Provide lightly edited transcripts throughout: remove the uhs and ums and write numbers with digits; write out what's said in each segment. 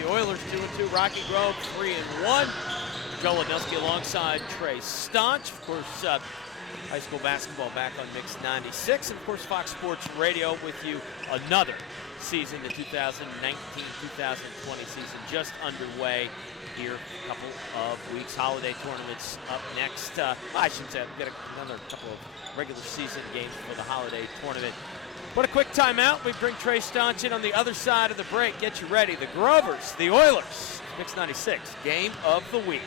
The Oilers 2-2. Rocky Grove 3-1. Joe Ledusky alongside Trey Staunch. Of course, high school basketball back on Mix 96. And of course, Fox Sports Radio with you another season. The 2019-2020 season just underway here. A couple of weeks. Holiday tournaments up next. I should say, we've got another couple of regular season games for the holiday tournament. But a quick timeout. We bring Trey Staunch in on the other side of the break. Get you ready. The Grovers, the Oilers, Mix 96, game of the week.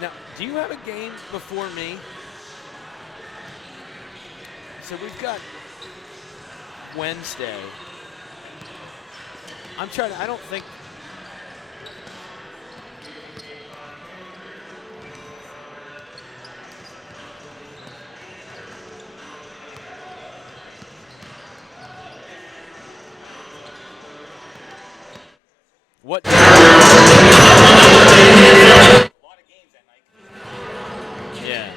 Now, do you have a game before me? So we've got Wednesday. I'm trying to, I don't think. What? Yeah.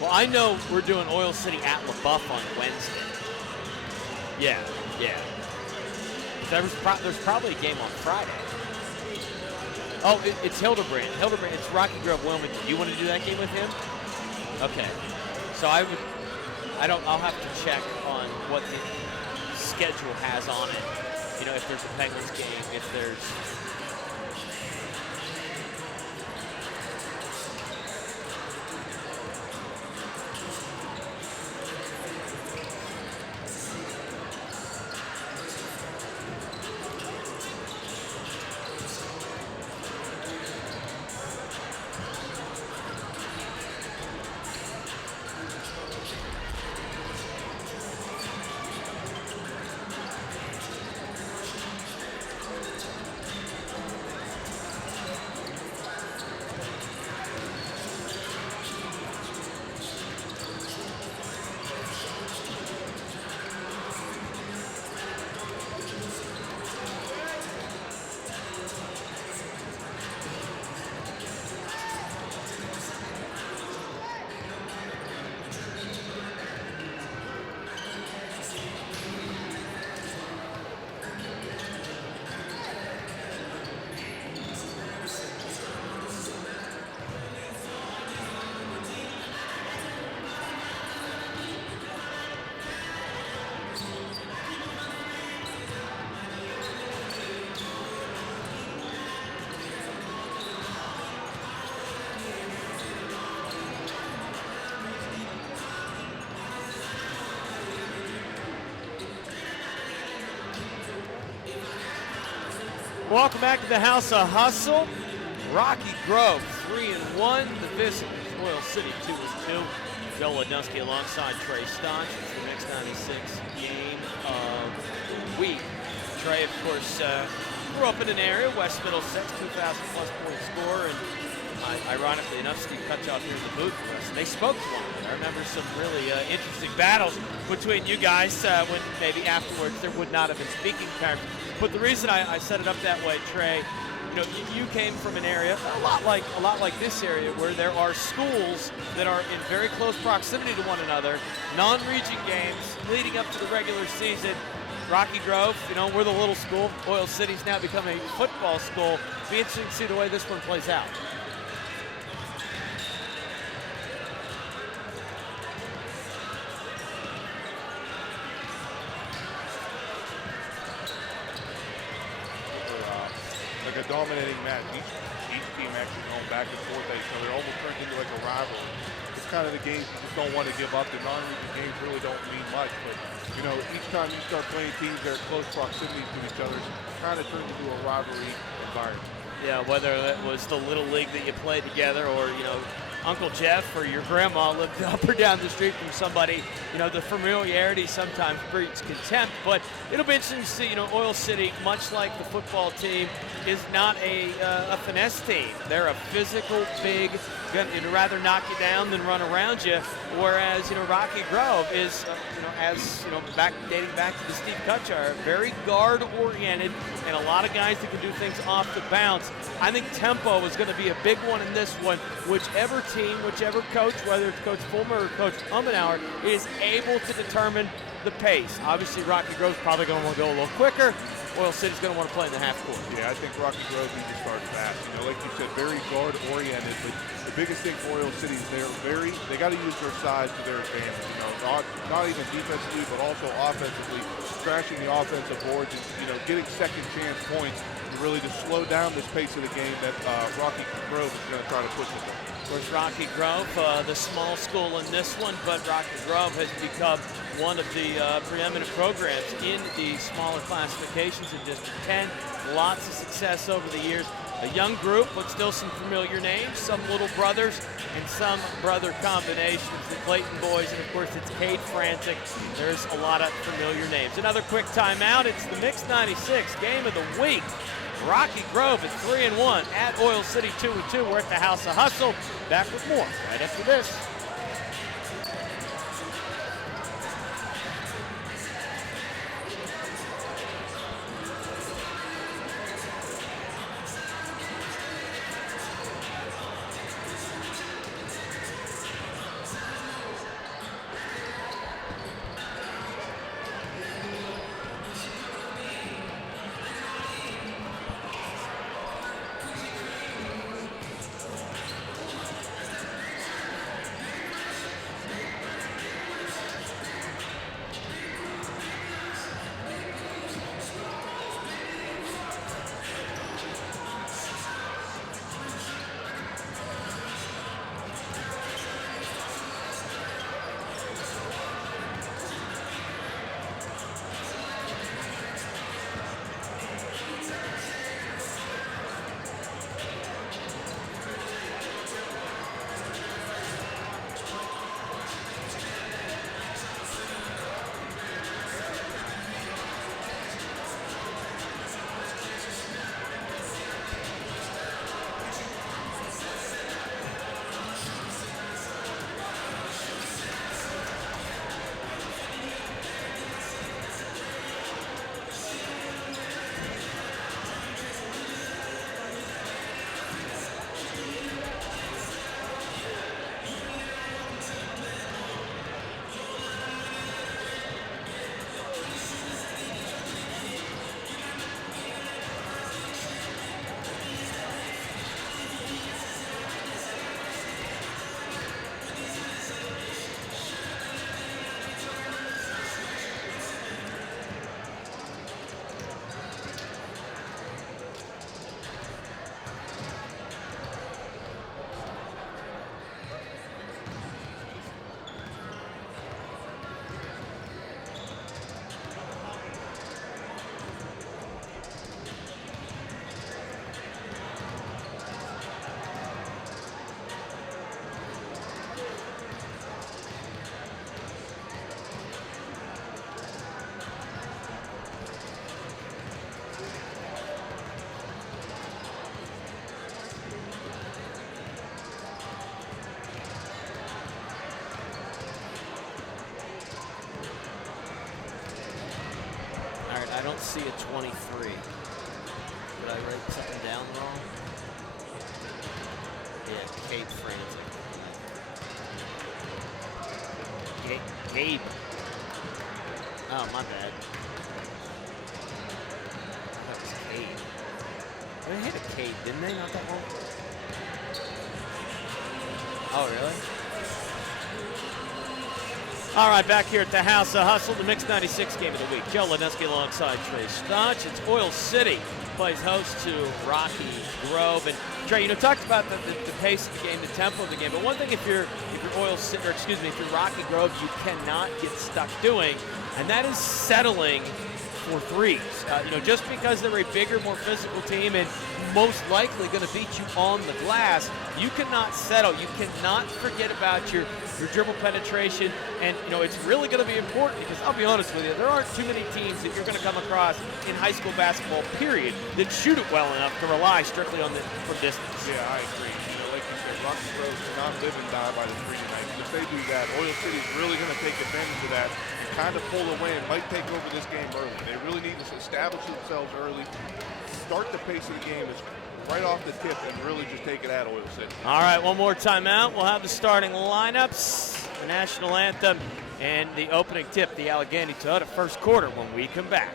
Well, I know we're doing Oil City at LaBeouf on Wednesday. Yeah. There's probably a game on Friday. Oh, it's Hildebrand. It's Rocky Grove Wilmington. Do you want to do that game with him? Okay. So I'll have to check on what the schedule has on it. You know, if there's a Penguins game, if there's. Welcome back to the House of Hustle. Rocky Grove 3-1. The visit is Oil City 2-2. Joe Ledusky alongside Trey Staunch. It's the Mix 96 game of the week. Trey, of course, grew up in an area, West Middlesex, 2,000-plus point scorer, and ironically enough, Steve Kutchoff here in the booth with us. And they spoke to one another. I remember some really interesting battles between you guys when maybe afterwards there would not have been speaking terms. But the reason I set it up that way, Trey, you know, you came from an area a lot like this area where there are schools that are in very close proximity to one another, non-region games leading up to the regular season. Rocky Grove, you know, we're the little school. Oil City's now become a football school. It'll be interesting to see the way this one plays out. Like a dominating match. Each team actually going back and forth at each other. It almost turns into like a rivalry. It's kind of the games you just don't want to give up. The non-region games really don't mean much, but you know, each time you start playing teams that are close proximity to each other, it kind of turns into a rivalry environment. Yeah, whether it was the little league that you played together, or you know, Uncle Jeff or your grandma lived up or down the street from somebody, the familiarity sometimes breeds contempt. But it'll be interesting to see, Oil City, much like the football team, is not a finesse team. They're a physical, big, you'd rather knock you down than run around you. Whereas, Rocky Grove is, dating back to the Steve Kutchar, very guard-oriented, and a lot of guys that can do things off the bounce. I think tempo is going to be a big one in this one. Whichever team, whichever coach, whether it's Coach Fulmer or Coach Ummenauer, is able to determine the pace. Obviously, Rocky Grove's probably going to want to go a little quicker. Oil City's going to want to play in the half court. Yeah, I think Rocky Grove needs to start fast. Like you said, very guard-oriented, but the biggest thing for Oil City is they got to use their size to their advantage. Not even defensively, but also offensively, crashing the offensive boards and getting second chance points to really just slow down this pace of the game that Rocky Grove is going to try to push with them. Of course, Rocky Grove, the small school in this one, but Rocky Grove has become one of the preeminent programs in the smaller classifications in District 10. Lots of success over the years. A young group, but still some familiar names, some little brothers and some brother combinations. The Clayton boys, and of course it's Cade Frantic. There's a lot of familiar names. Another quick timeout. It's the Mix 96 game of the week. Rocky Grove is 3-1 at Oil City 2-2. We're at the House of Hustle. Back with more right after this. I don't see a 23. Did I write something down wrong? Yeah, Cade Frantic. Gabe. Oh, my bad. That was Cade. They had a Cade, didn't they? Not that long? Oh, really? All right, back here at the House of Hustle, the Mix 96 game of the week. Joe Ledusky alongside Trey Stotch. It's Oil City plays host to Rocky Grove. And Trey, talked about the pace of the game, the tempo of the game. But one thing if you're Oil City, or excuse me, if you're Rocky Grove, you cannot get stuck doing, and that is settling for threes. Just because they're a bigger, more physical team and most likely going to beat you on the glass, you cannot settle. You cannot forget about your dribble penetration. And, it's really going to be important because I'll be honest with you, there aren't too many teams that you're going to come across in high school basketball, period, that shoot it well enough to rely strictly on from distance. Yeah, I agree. Like you said, Rocky Grove cannot live and die by the three tonight. If they do that, Oil City's really going to take advantage of that and kind of pull away and might take over this game early. They really need to establish themselves early, start the pace of the game right off the tip, and really just take it at Oil City. All right, one more timeout. We'll have the starting lineups, the national anthem, and the opening tip, the Allegheny Toyota first quarter when we come back.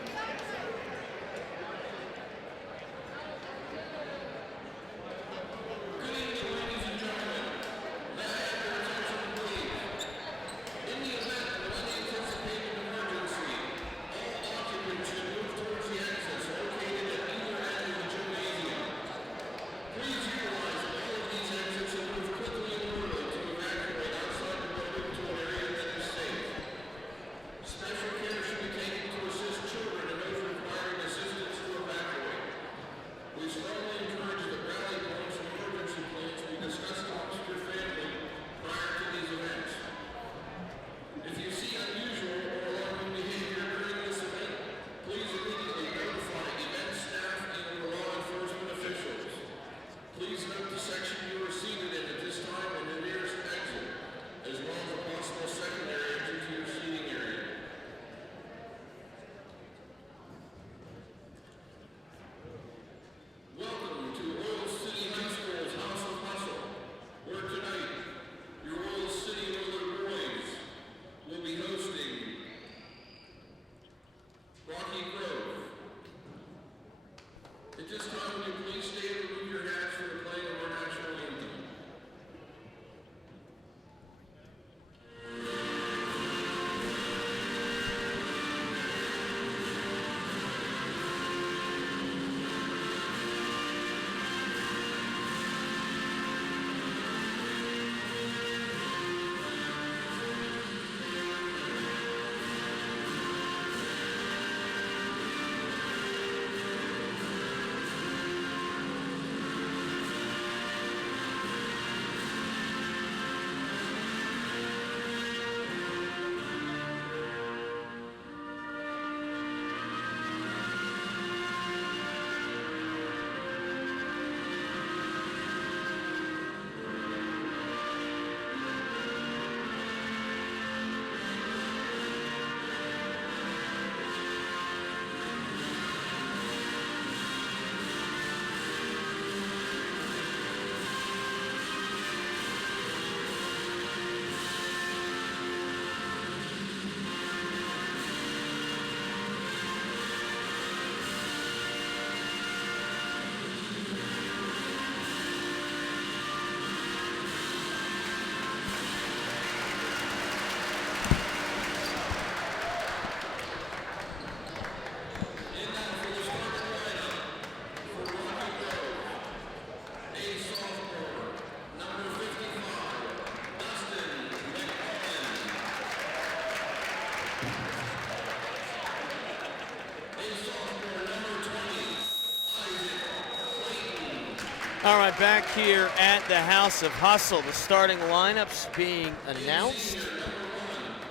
All right, back here at the House of Hustle, the starting lineups being announced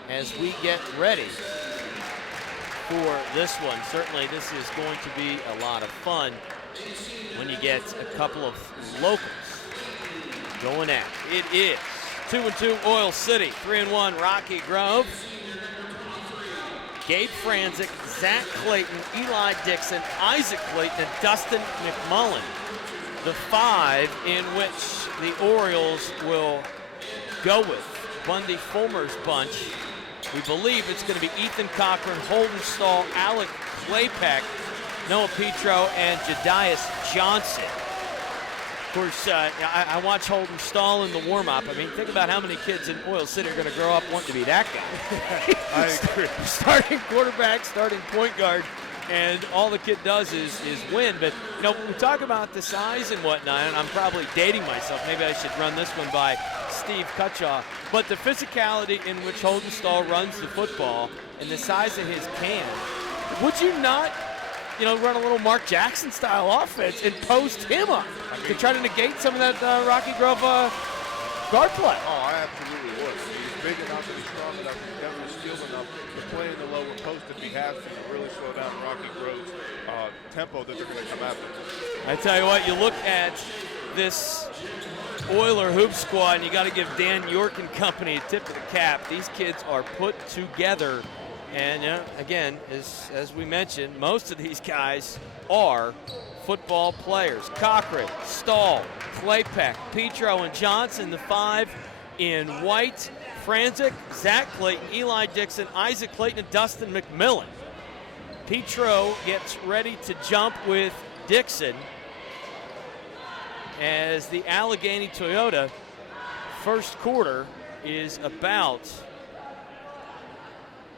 as we get ready for this one. Certainly this is going to be a lot of fun when you get a couple of locals going at it. It is 2-2 Oil City, 3-1 Rocky Grove. Gabe Franzik, Zach Clayton, Eli Dixon, Isaac Clayton, and Dustin McMullen. The five in which the Orioles will go with. Bundy Fulmer's bunch. We believe it's going to be Ethan Cochran, Holden Stahl, Alec Claypack, Noah Petro, and Jedias Johnson. Of course, I watch Holden Stahl in the warm-up. I mean, think about how many kids in Oil City are going to grow up wanting to be that guy. I agree. Starting quarterback, starting point guard, and all the kid does is win. But, you know, when we talk about the size and whatnot, and I'm probably dating myself. Maybe I should run this one by Steve Cutchaw. But the physicality in which Holden Stahl runs the football and the size of his can, would you not, run a little Mark Jackson style offense and post him up to try to negate some of that Rocky Grove guard play? Oh, I absolutely would. He's big enough and he's strong enough and he's definitely skilled enough to play in the lower post if he has to really slow down Rocky Grove's tempo that they're going to come after. I tell you what, you look at this Oiler hoop squad, and you got to give Dan York and company a tip of the cap. These kids are put together, and again, as we mentioned, most of these guys are football players. Cochran, Stahl, Claypeck, Petro, and Johnson, the five in white. Franzik, Zach Clayton, Eli Dixon, Isaac Clayton, and Dustin McMillan. Petro gets ready to jump with Dixon as the Allegheny Toyota first quarter is about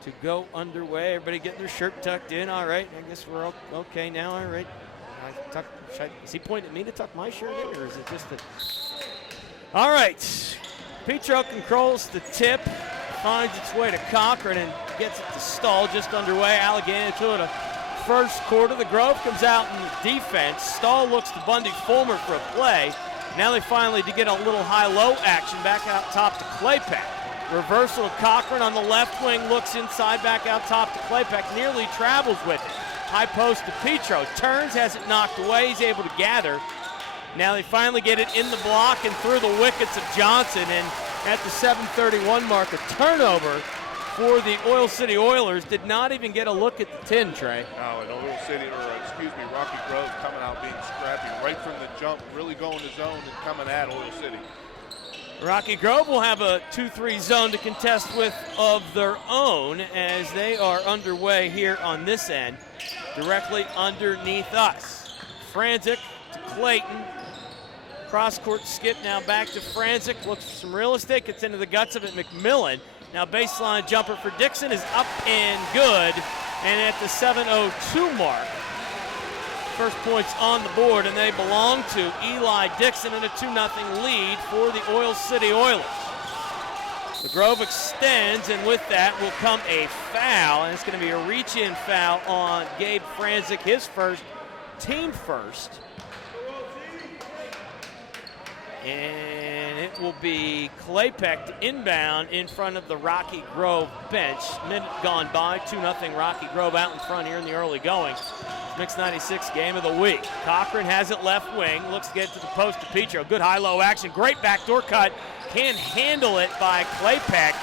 to go underway. Everybody getting their shirt tucked in. All right, I guess we're okay now. All right. Is he pointing at me to tuck my shirt in, or is it just a... All right. Petro controls the tip, finds its way to Cochran and gets it to Stahl, just underway. Allegheny Toyota first quarter. The Grove comes out in defense. Stahl looks to Bundy Fulmer for a play. Now they finally get a little high-low action back out top to Claypack. Reversal of Cochran on the left wing, looks inside, back out top to Claypack, nearly travels with it. High post to Petro, turns, has it knocked away, he's able to gather. Now they finally get it in the block and through the wickets of Johnson, and at the 7:31 mark, a turnover for the Oil City Oilers. Did not even get a look at the 10, Trey. No, and Oil City, Rocky Grove coming out being scrappy right from the jump, really going to zone and coming at Oil City. Rocky Grove will have a 2-3 zone to contest with of their own as they are underway here on this end, directly underneath us. Franzik to Clayton. Cross-court skip now back to Franzik. Looks for some real estate, gets into the guts of it. McMillan. Now baseline jumper for Dixon is up and good. And at the 7:02 mark, first points on the board, and they belong to Eli Dixon in a 2-0 lead for the Oil City Oilers. The Grove extends, and with that will come a foul, and it's going to be a reach-in foul on Gabe Franzik, his first, team first. And it will be Claypeck to inbound in front of the Rocky Grove bench. Minute gone by, 2-0 Rocky Grove out in front here in the early going. Mix 96 game of the week. Cochran has it left wing, looks to get to the post to Petro. Good high-low action, great backdoor cut. Can't handle it by Claypeck.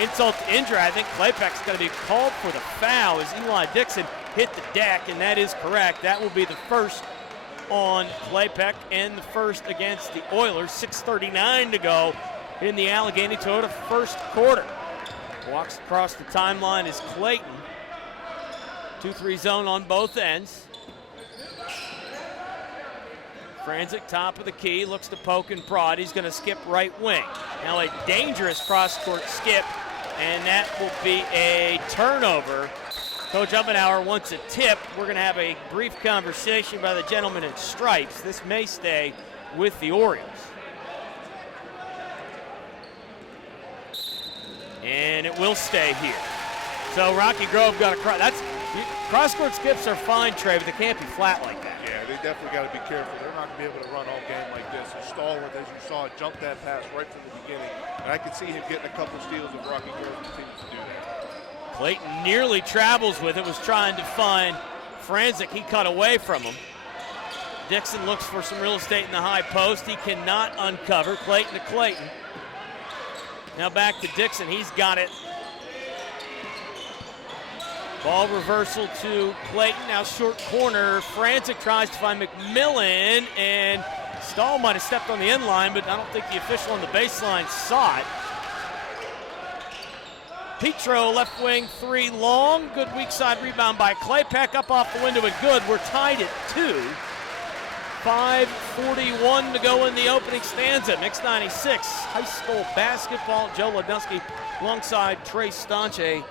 Insult to injury. I think Claypeck's going to be called for the foul as Eli Dixon hit the deck, and that is correct. That will be the first on Claypeck and the first against the Oilers. 6:39 to go in the Allegheny Toyota first quarter. Walks across the timeline is Clayton. 2-3 zone on both ends. Franzik, top of the key, looks to poke and prod. He's going to skip right wing. Now a dangerous cross-court skip, and that will be a turnover. Coach Uppenauer wants a tip. We're going to have a brief conversation by the gentleman in stripes. This may stay with the Orioles. And it will stay here. So Rocky Grove got a cross-court skips are fine, Trey, but they can't be flat like that. Yeah, they definitely got to be careful. They're not going to be able to run all game like this. And Stallworth, as you saw, jumped that pass right from the beginning. And I could see him getting a couple steals if Rocky Grove continues to do that. Clayton nearly travels with it, was trying to find Franzik. He cut away from him. Dixon looks for some real estate in the high post. He cannot uncover. Clayton to Clayton. Now back to Dixon. He's got it. Ball reversal to Clayton. Now short corner. Franzik tries to find McMillan, and Stahl might have stepped on the end line, but I don't think the official on the baseline saw it. Petro, left wing, three long. Good weak side rebound by Claypeck, up off the window and good. We're tied at 2. 5:41 to go in the opening stanza. Mix 96, high school basketball. Joe Ledusky alongside Trey Staunch. A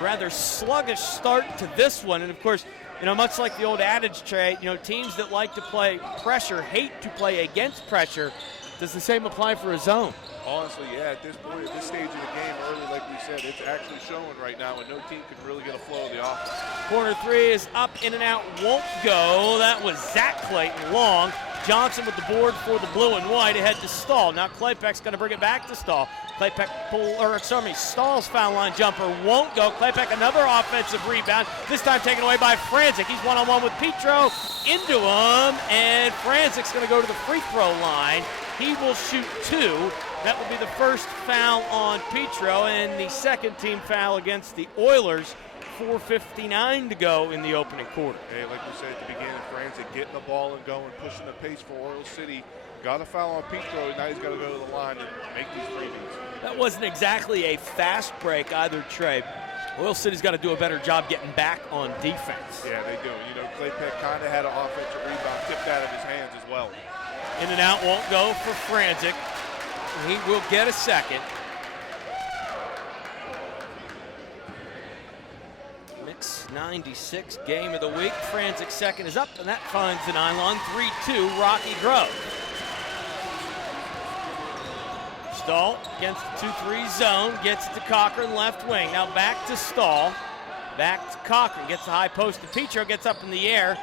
rather sluggish start to this one. And of course, much like the old adage, Trey, teams that like to play pressure hate to play against pressure. Does the same apply for a zone? Honestly, yeah, at this point, at this stage of the game, early, like we said, it's actually showing right now, and no team can really get a flow of the offense. Corner three is up, in and out, won't go. That was Zach Clayton long. Johnson with the board for the blue and white ahead to Stahl. Now Klepek's going to bring it back to Stahl. Klepek Stahl's foul line jumper won't go. Klepek another offensive rebound, this time taken away by Franzik. He's one-on-one with Petro, into him, and Franzik's going to go to the free throw line. He will shoot 2. That will be the first foul on Petro and the second team foul against the Oilers. 4:59 to go in the opening quarter. Hey, like we said at the beginning, Franzik getting the ball and going, pushing the pace for Oil City. Got a foul on Petro, now he's got to go to the line and make these freebies. That wasn't exactly a fast break either, Trey. Oil City's got to do a better job getting back on defense. Yeah, they do. You know, Klepek kind of had an offensive rebound tipped out of his hands as well. In and out won't go for Franzik. He will get a second. Mix 96 game of the week. Franzik's second is up, and that finds the nylon. 3-2 Rocky Grove. Stahl against the 2-3 zone, gets it to Cochran, left wing. Now back to Stahl, back to Cochran, gets the high post to Petro, gets up in the air.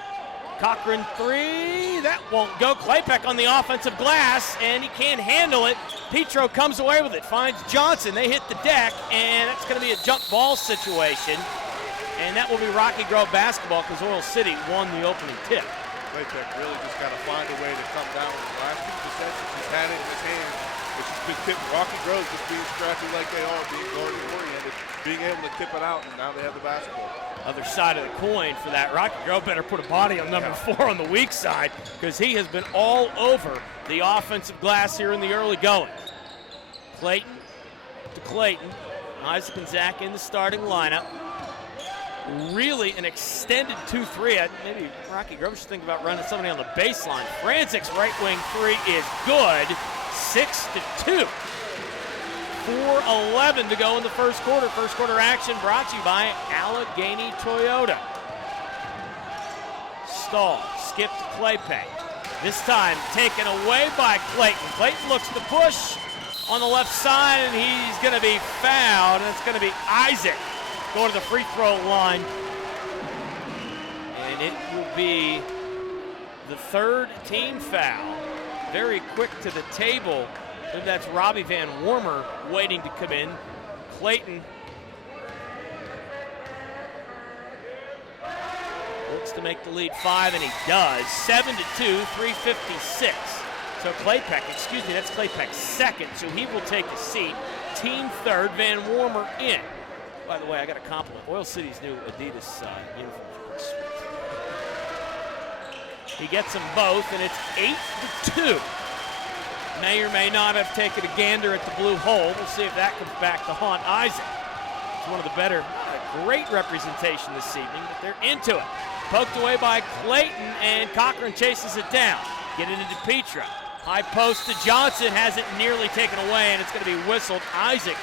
Cochran 3, that won't go. Klepek on the offensive glass, and he can't handle it. Petro comes away with it, finds Johnson. They hit the deck, and that's going to be a jump ball situation. And that will be Rocky Grove basketball because Oil City won the opening tip. Klepek really just got to find a way to come down with the last 2 possessions. He's had it in his hands. It's just been tipped. Rocky Grove just being scrappy like they are, being guard-oriented, being able to tip it out, and now they have the basketball. Other side of the coin for that. Rocky Grove better put a body on number 4 on the weak side because he has been all over the offensive glass here in the early going. Clayton to Clayton. Isaac and Zach in the starting lineup. Really an extended 2-3. Maybe Rocky Grove should think about running somebody on the baseline. Franzik's right wing 3 is good. 6-2. 4:11 to go in the first quarter. First quarter action brought to you by Allegheny Toyota. Stahl, skip to Klepek. This time taken away by Clayton. Clayton looks to push on the left side, and he's going to be fouled, and it's going to be Isaac going to the free throw line. And it will be the third team foul. Very quick to the table. I believe that's Robbie Van Wormer waiting to come in. Clayton looks to make the lead 5, and he does. 7-2, 3:56. So Klepek, that's Klepek's second, so he will take a seat. Team third, Van Wormer in. By the way, I got a compliment. Oil City's new Adidas uniforms are sweet. He gets them both, and it's 8-2. May or may not have taken a gander at the blue hole. We'll see if that comes back to haunt Isaac. It's one of the better, great representation this evening, but they're into it. Poked away by Clayton, and Cochran chases it down. Get it into Petro. High post to Johnson, has it nearly taken away, and it's going to be whistled. Isaac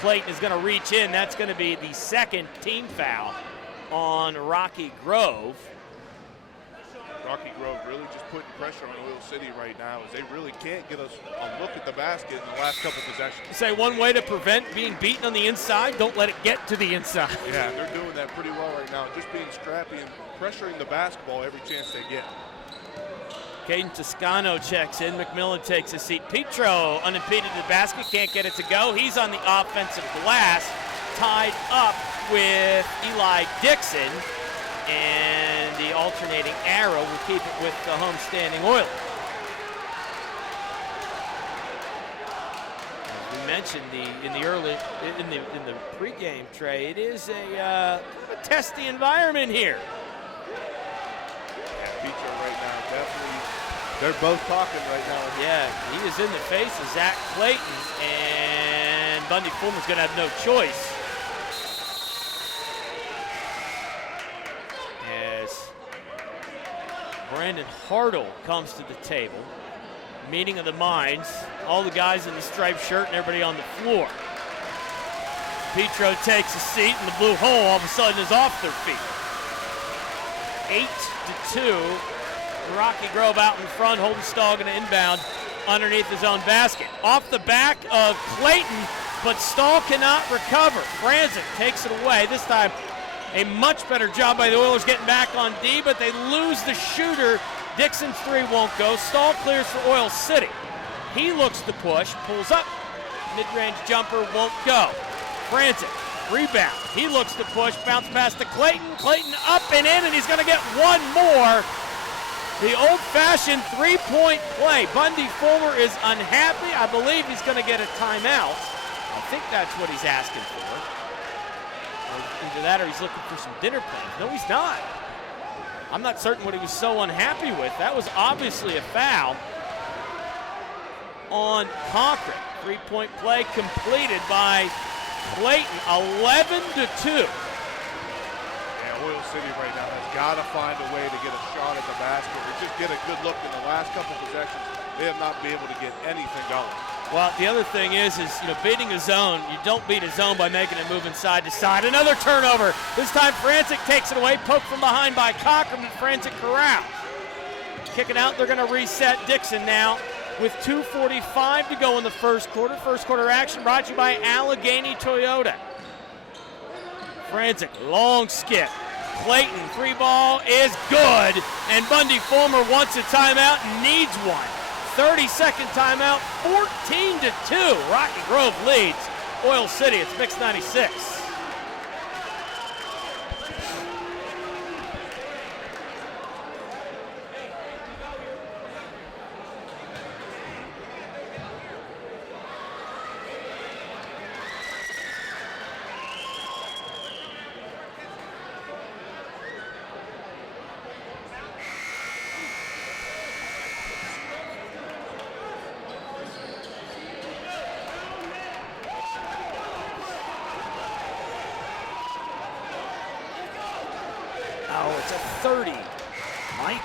Clayton is going to reach in. That's going to be the second team foul on Rocky Grove. Rocky Grove really just putting pressure on Oil City right now as they really can't get us a look at the basket in the last couple possessions. Say one way to prevent being beaten on the inside, don't let it get to the inside. Yeah, they're doing that pretty well right now, just being scrappy and pressuring the basketball every chance they get. Caden Toscano checks in. McMillan takes a seat. Petro unimpeded to the basket, can't get it to go. He's on the offensive glass, tied up with Eli Dixon. And the alternating arrow will keep it with the homestanding Oilers. As we mentioned in the pregame, Trey, it is a testy environment here. Yeah, Petro right now, definitely, they're both talking right now. Yeah, he is in the face of Zach Clayton, and Bundy Fulmer's going to have no choice. Brandon Hartle comes to the table. Meeting of the minds. All the guys in the striped shirt and everybody on the floor. Petro takes a seat, and the blue hole all of a sudden is off their feet. 8-2. Rocky Grove out in front. Holdenstall going to inbound underneath his own basket. Off the back of Clayton, but Stahl cannot recover. Franzik takes it away. This time, a much better job by the Oilers getting back on D, but they lose the shooter. Dixon's three won't go. Stahl clears for Oil City. He looks to push, pulls up. Mid-range jumper won't go. Franzik, rebound. He looks to push, bounce pass to Clayton. Clayton up and in, and he's going to get one more. The old-fashioned three-point play. Bundy Fulmer is unhappy. I believe he's going to get a timeout. I think that's what he's asking for. Or either that or he's looking for some dinner plans. No, he's not. I'm not certain what he was so unhappy with. That was obviously a foul on Cochran. Three-point play completed by Clayton, 11-2. Oil City right now has got to find a way to get a shot at the basket or just get a good look. In the last couple possessions, they have not been able to get anything going. Well, the other thing is beating a zone, you don't beat a zone by making it move inside to side. Another turnover. This time Franzik takes it away, poked from behind by Cochran, and Franzik corrals. Kicking out, they're going to reset Dixon now with 2:45 to go in the first quarter. First quarter action brought to you by Allegheny Toyota. Franzik, long skip. Clayton, three ball is good, and Bundy Fulmer wants a timeout and needs one. 30-second timeout, 14-2. Rocky Grove leads Oil City. It's Mix 96. Oh, it's a 30. Mike.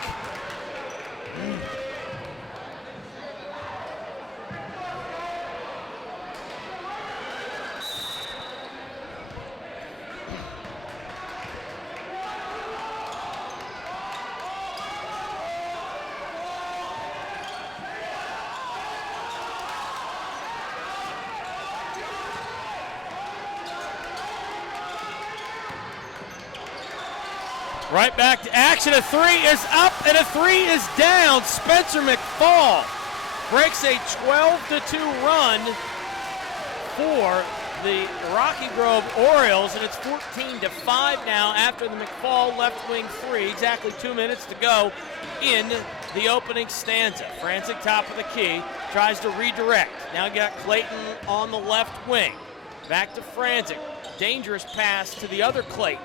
Right back to action. A three is up and a three is down. Spencer McFall breaks a 12-2 run for the Rocky Grove Orioles, and it's 14-5 now after the McFall left wing three. Exactly 2 minutes to go in the opening stanza. Franzik, top of the key, tries to redirect. Now you got Clayton on the left wing. Back to Franzik. Dangerous pass to the other Clayton.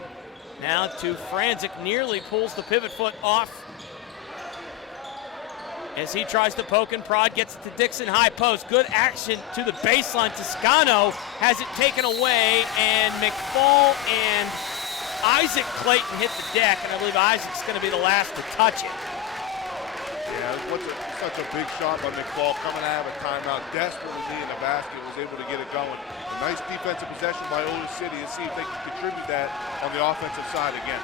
Now to Franzik, nearly pulls the pivot foot off as he tries to poke and prod, gets it to Dixon, high post. Good action to the baseline. Toscano has it taken away, and McFall and Isaac Clayton hit the deck, and I believe Isaac's going to be the last to touch it. Yeah, such a big shot by McFall coming out of a timeout, desperately needing the basket, was able to get it going. A nice defensive possession by Oil City, and see if they can contribute that on the offensive side again.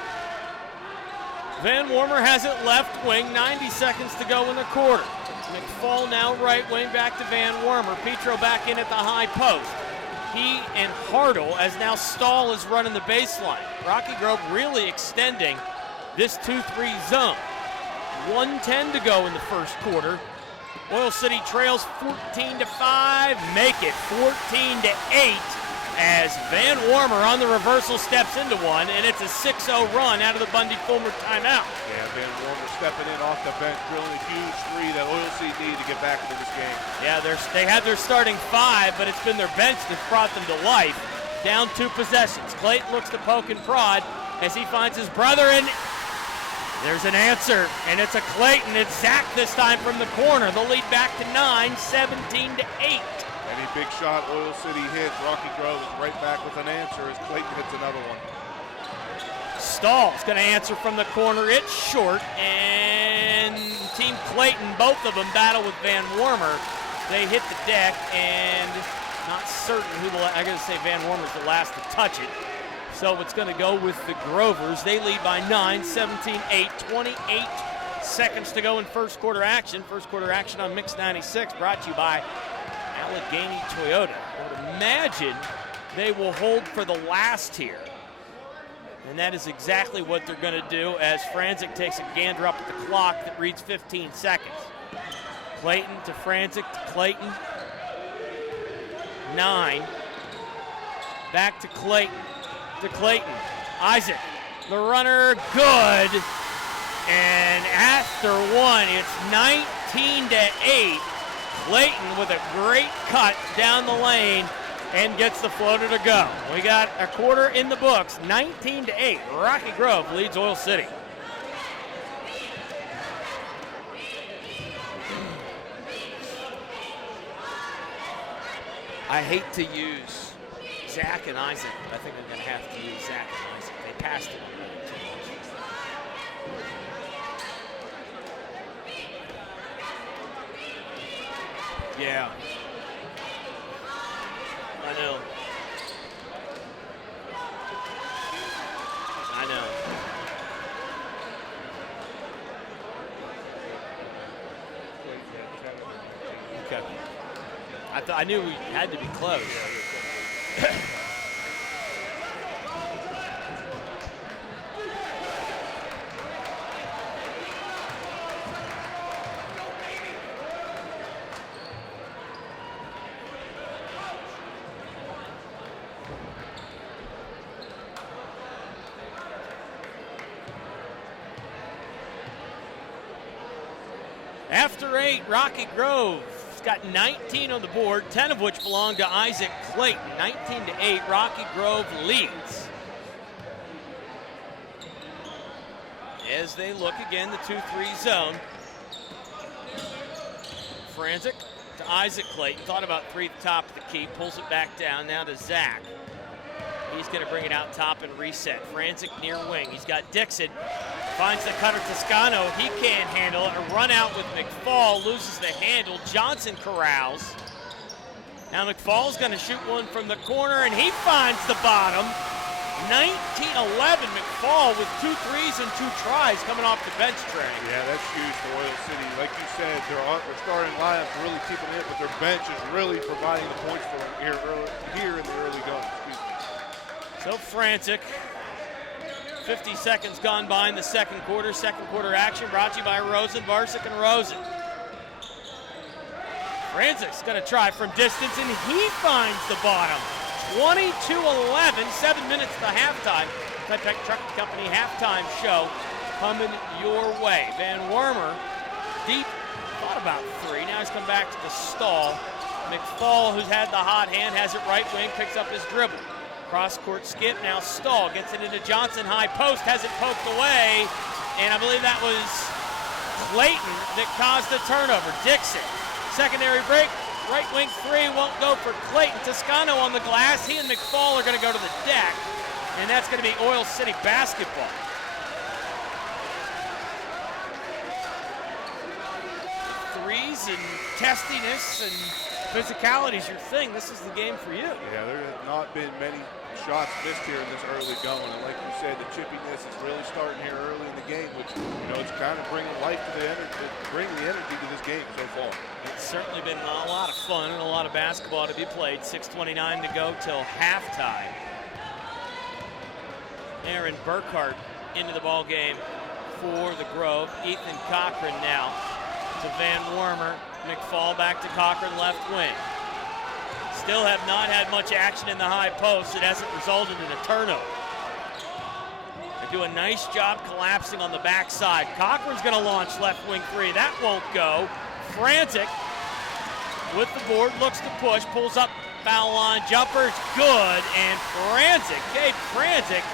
Van Warmer has it left wing, 90 seconds to go in the quarter. McFall now right wing, back to Van Warmer. Petro back in at the high post. He and Hartle, as now Stahl is running the baseline. Rocky Grove really extending this 2-3 zone. 1:10 to go in the first quarter. Oil City trails 14-5, make it 14-8 as Van Warmer on the reversal steps into one, and it's a 6-0 run out of the Bundy Fulmer timeout. Yeah, Van Warmer stepping in off the bench, drilling a huge three that Oil City need to get back into this game. Yeah, they had their starting five, but it's been their bench that's brought them to life. Down 2 possessions. Clayton looks to poke and prod as he finds his brother, and there's an answer, and it's a Clayton. It's Zach this time from the corner. The lead back to 9, 17-8. Any big shot Oil City hits, Rocky Grove is right back with an answer as Clayton hits another one. Stahl's going to answer from the corner. It's short, and Team Clayton, both of them battle with Van Warmer. They hit the deck, and not certain who I got to say Van Warmer's the last to touch it. So it's going to go with the Grovers. They lead by 9, 17-8, 28 seconds to go in first quarter action. First quarter action on Mix 96 brought to you by Allegheny Toyota. I would imagine they will hold for the last here. And that is exactly what they're going to do as Franzik takes a gander up at the clock that reads 15 seconds. Clayton to Franzik to Clayton. 9. Back to Clayton. Isaac, the runner, good. And after one, it's 19-8. Clayton with a great cut down the lane and gets the floater to go. We got a quarter in the books, 19-8. Rocky Grove leads Oil City. I hate to use Zach and Isaac, but I think I'm going to have to use Zach and Isaac. They passed it on me too much. Yeah. I know. Okay. I knew we had to be close. After 8, Rocky Grove's got 19 on the board, 10 of which belong to Isaac Clayton. 19-8, Rocky Grove leads. As they look again, the 2-3 zone. Franzik to Isaac Clayton. Thought about 3 at the top of the key, pulls it back down, now to Zach. He's going to bring it out top and reset. Franzik near wing. He's got Dixon. Finds the cutter Toscano. He can't handle it. A run out with McFall. Loses the handle. Johnson corrals. Now McFall's going to shoot one from the corner, and he finds the bottom. 19-11. McFall with 2 threes and 2 tries coming off the bench training. Yeah, that's huge for Oil City. Like you said, their starting lineup really keeping it, but their bench is really providing the points for them here in the early going. So Franzik, 50 seconds gone by in the second quarter. Second quarter action brought to you by Rosen, Varsic, and Rosen. Franzik's going to try from distance, and he finds the bottom. 22-11, 7 minutes to halftime. Type-Tech Trucking Company halftime show coming your way. Van Wormer, deep, thought about 3. Now he's come back to the stall. McFall, who's had the hot hand, has it right wing, picks up his dribble. Cross-court skip, now Stahl gets it into Johnson, high post, has it poked away, and I believe that was Clayton that caused the turnover. Dixon, secondary break, right wing 3 won't go for Clayton. Toscano on the glass, he and McFall are going to go to the deck, and that's going to be Oil City basketball. Threes and testiness and physicality is your thing. This is the game for you. Yeah, there have not been many shots missed here in this early going. And like you said, the chippiness is really starting here early in the game, which, you know, it's kind of bringing life to the energy, bringing the energy to this game so far. It's certainly been a lot of fun and a lot of basketball to be played. 6:29 to go till halftime. Aaron Burkhart into the ball game for the Grove. Ethan Cochran now to Van Wormer. McFall back to Cochran, left wing. Still have not had much action in the high post. It hasn't resulted in a turnover. They do a nice job collapsing on the backside. Cochran's going to launch left wing 3. That won't go. Franzik with the board, looks to push, pulls up, foul line, jumper's good, and Franzik, Gabe Franzik,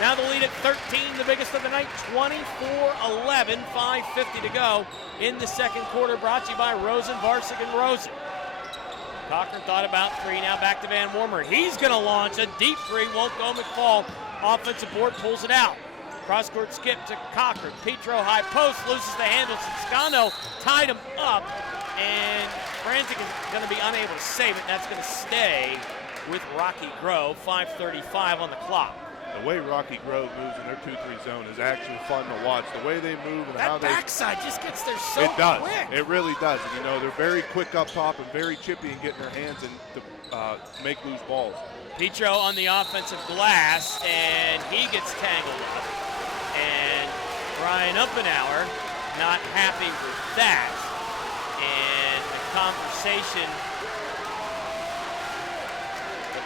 now the lead at 13, the biggest of the night, 24-11, 5:50 to go in the second quarter, brought to you by Rosen, Varsic, and Rosen. Cochran thought about 3, now back to Van Wormer. He's going to launch a deep 3, won't go. McFall, offensive board, pulls it out. Cross-court skip to Cochran. Petro, high post, loses the handle. Toscano tied him up, and Franzik is going to be unable to save it. That's going to stay with Rocky Grove. 5:35 on the clock. The way Rocky Grove moves in their 2-3 zone is actually fun to watch. The way they move and how they backside just gets there so it does. quick. It really does. And, you know, they're very quick up top and very chippy in getting their hands in to make loose balls. Petro on the offensive glass, and he gets tangled up. And Brian Uppenauer not happy with that. And the conversation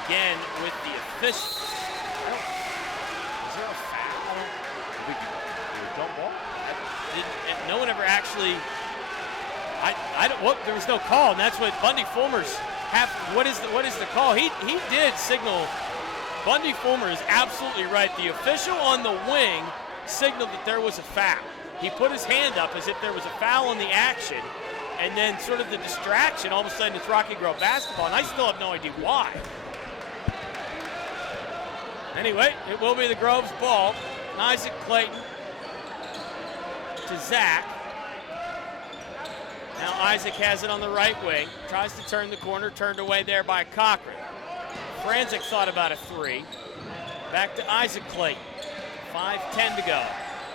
again with the officials. Was there a foul? I think you jump ball. And no one ever actually. I don't. Well, there was no call, and that's what Bundy Fulmer's have. What is the call? He did signal. Bundy Fulmer is absolutely right. The official on the wing signaled that there was a foul. He put his hand up as if there was a foul on the action, and then sort of the distraction. All of a sudden, it's Rocky Grove basketball, and I still have no idea why. Anyway, it will be the Grove's ball. Isaac Clayton to Zach. Now Isaac has it on the right wing. Tries to turn the corner, turned away there by Cochran. Franzik thought about a three. Back to Isaac Clayton. 5:10 to go.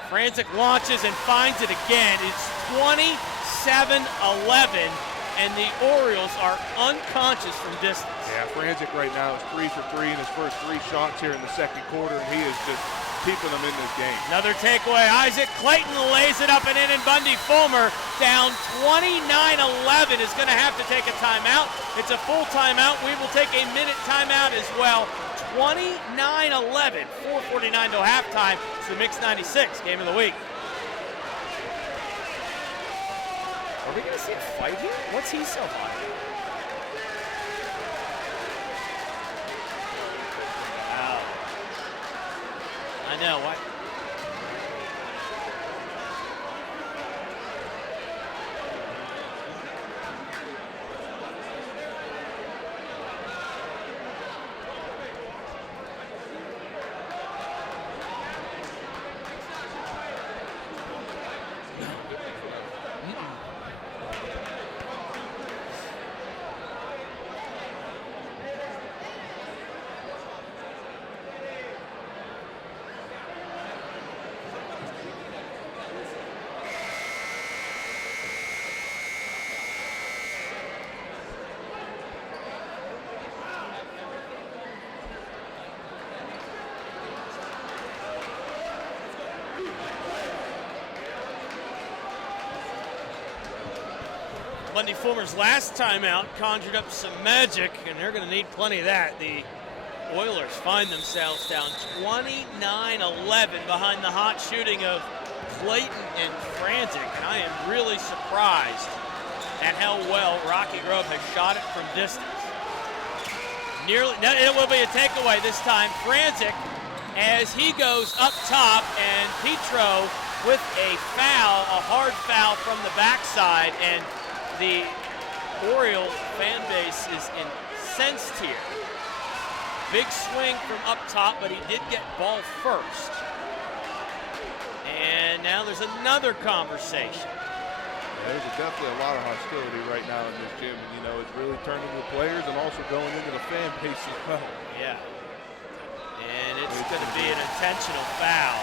Franzik launches and finds it again. It's 27-11, and the Orioles are unconscious from distance. Yeah, Franzik right now is 3 for 3 in his first 3 shots here in the second quarter, and he is just keeping them in this game. Another takeaway. Isaac Clayton lays it up and in, and Bundy Fulmer down 29-11 is going to have to take a timeout. It's a full timeout. We will take a minute timeout as well. 29-11, 4:49 till halftime. It's the Mix 96 game of the week. Are we going to see a fight here? What's he so hot? Wow. I know. What? Bundy Fulmer's last timeout conjured up some magic, and they're going to need plenty of that. The Oilers find themselves down 29-11 behind the hot shooting of Clayton and Franzik, and I am really surprised at how well Rocky Grove has shot it from distance. It will be a takeaway this time. Franzik, as he goes up top, and Petro with a foul, a hard foul from the backside, and the Orioles fan base is incensed here. Big swing from up top, but he did get ball first. And now there's another conversation. There's definitely a lot of hostility right now in this gym, and you know it's really turning to the players and also going into the fan base as well. Yeah. And it's going to be an intentional foul.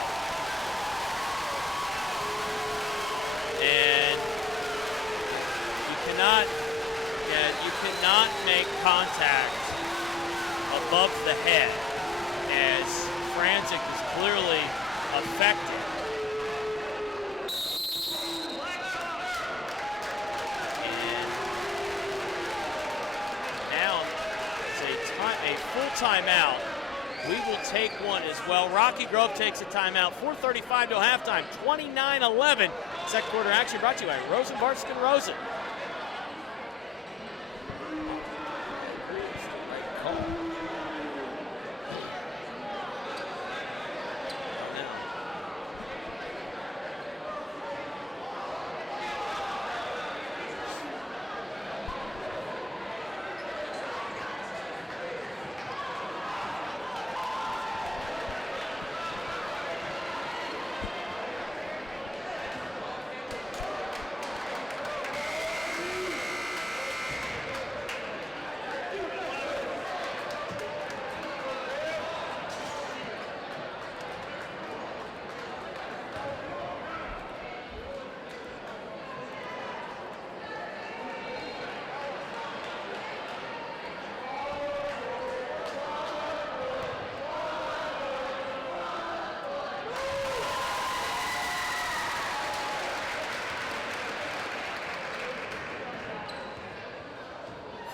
And you cannot make contact above the head, as Franzik is clearly affected. And now it's a full timeout. We will take one as well. Rocky Grove takes a timeout. 4:35 till halftime. 29-11. Second quarter action brought to you by Rosen, Barskin, Rosen.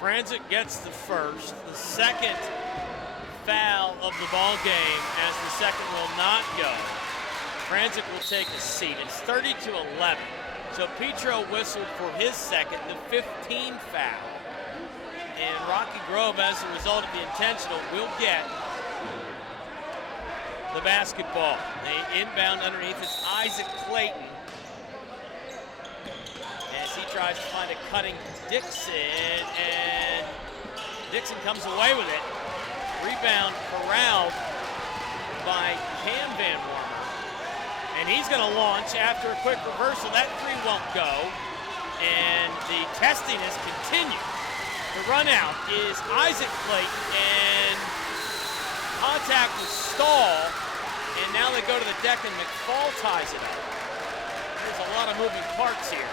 Franzik gets the first, the second foul of the ball game, as the second will not go. Franzik will take a seat. It's 30-11. So Petro whistled for his second, the 15th foul. And Rocky Grove, as a result of the intentional, will get the basketball. They inbound underneath. It's Isaac Clayton as he tries to find a cutting Dixon, and Dixon comes away with it. Rebound corralled by Cam Van Warmer, and he's going to launch after a quick reversal. That three won't go, and the testiness continues. The run out is Isaac Clayton, and contact with Stahl, and now they go to the deck and McFall ties it up. There's a lot of moving parts here.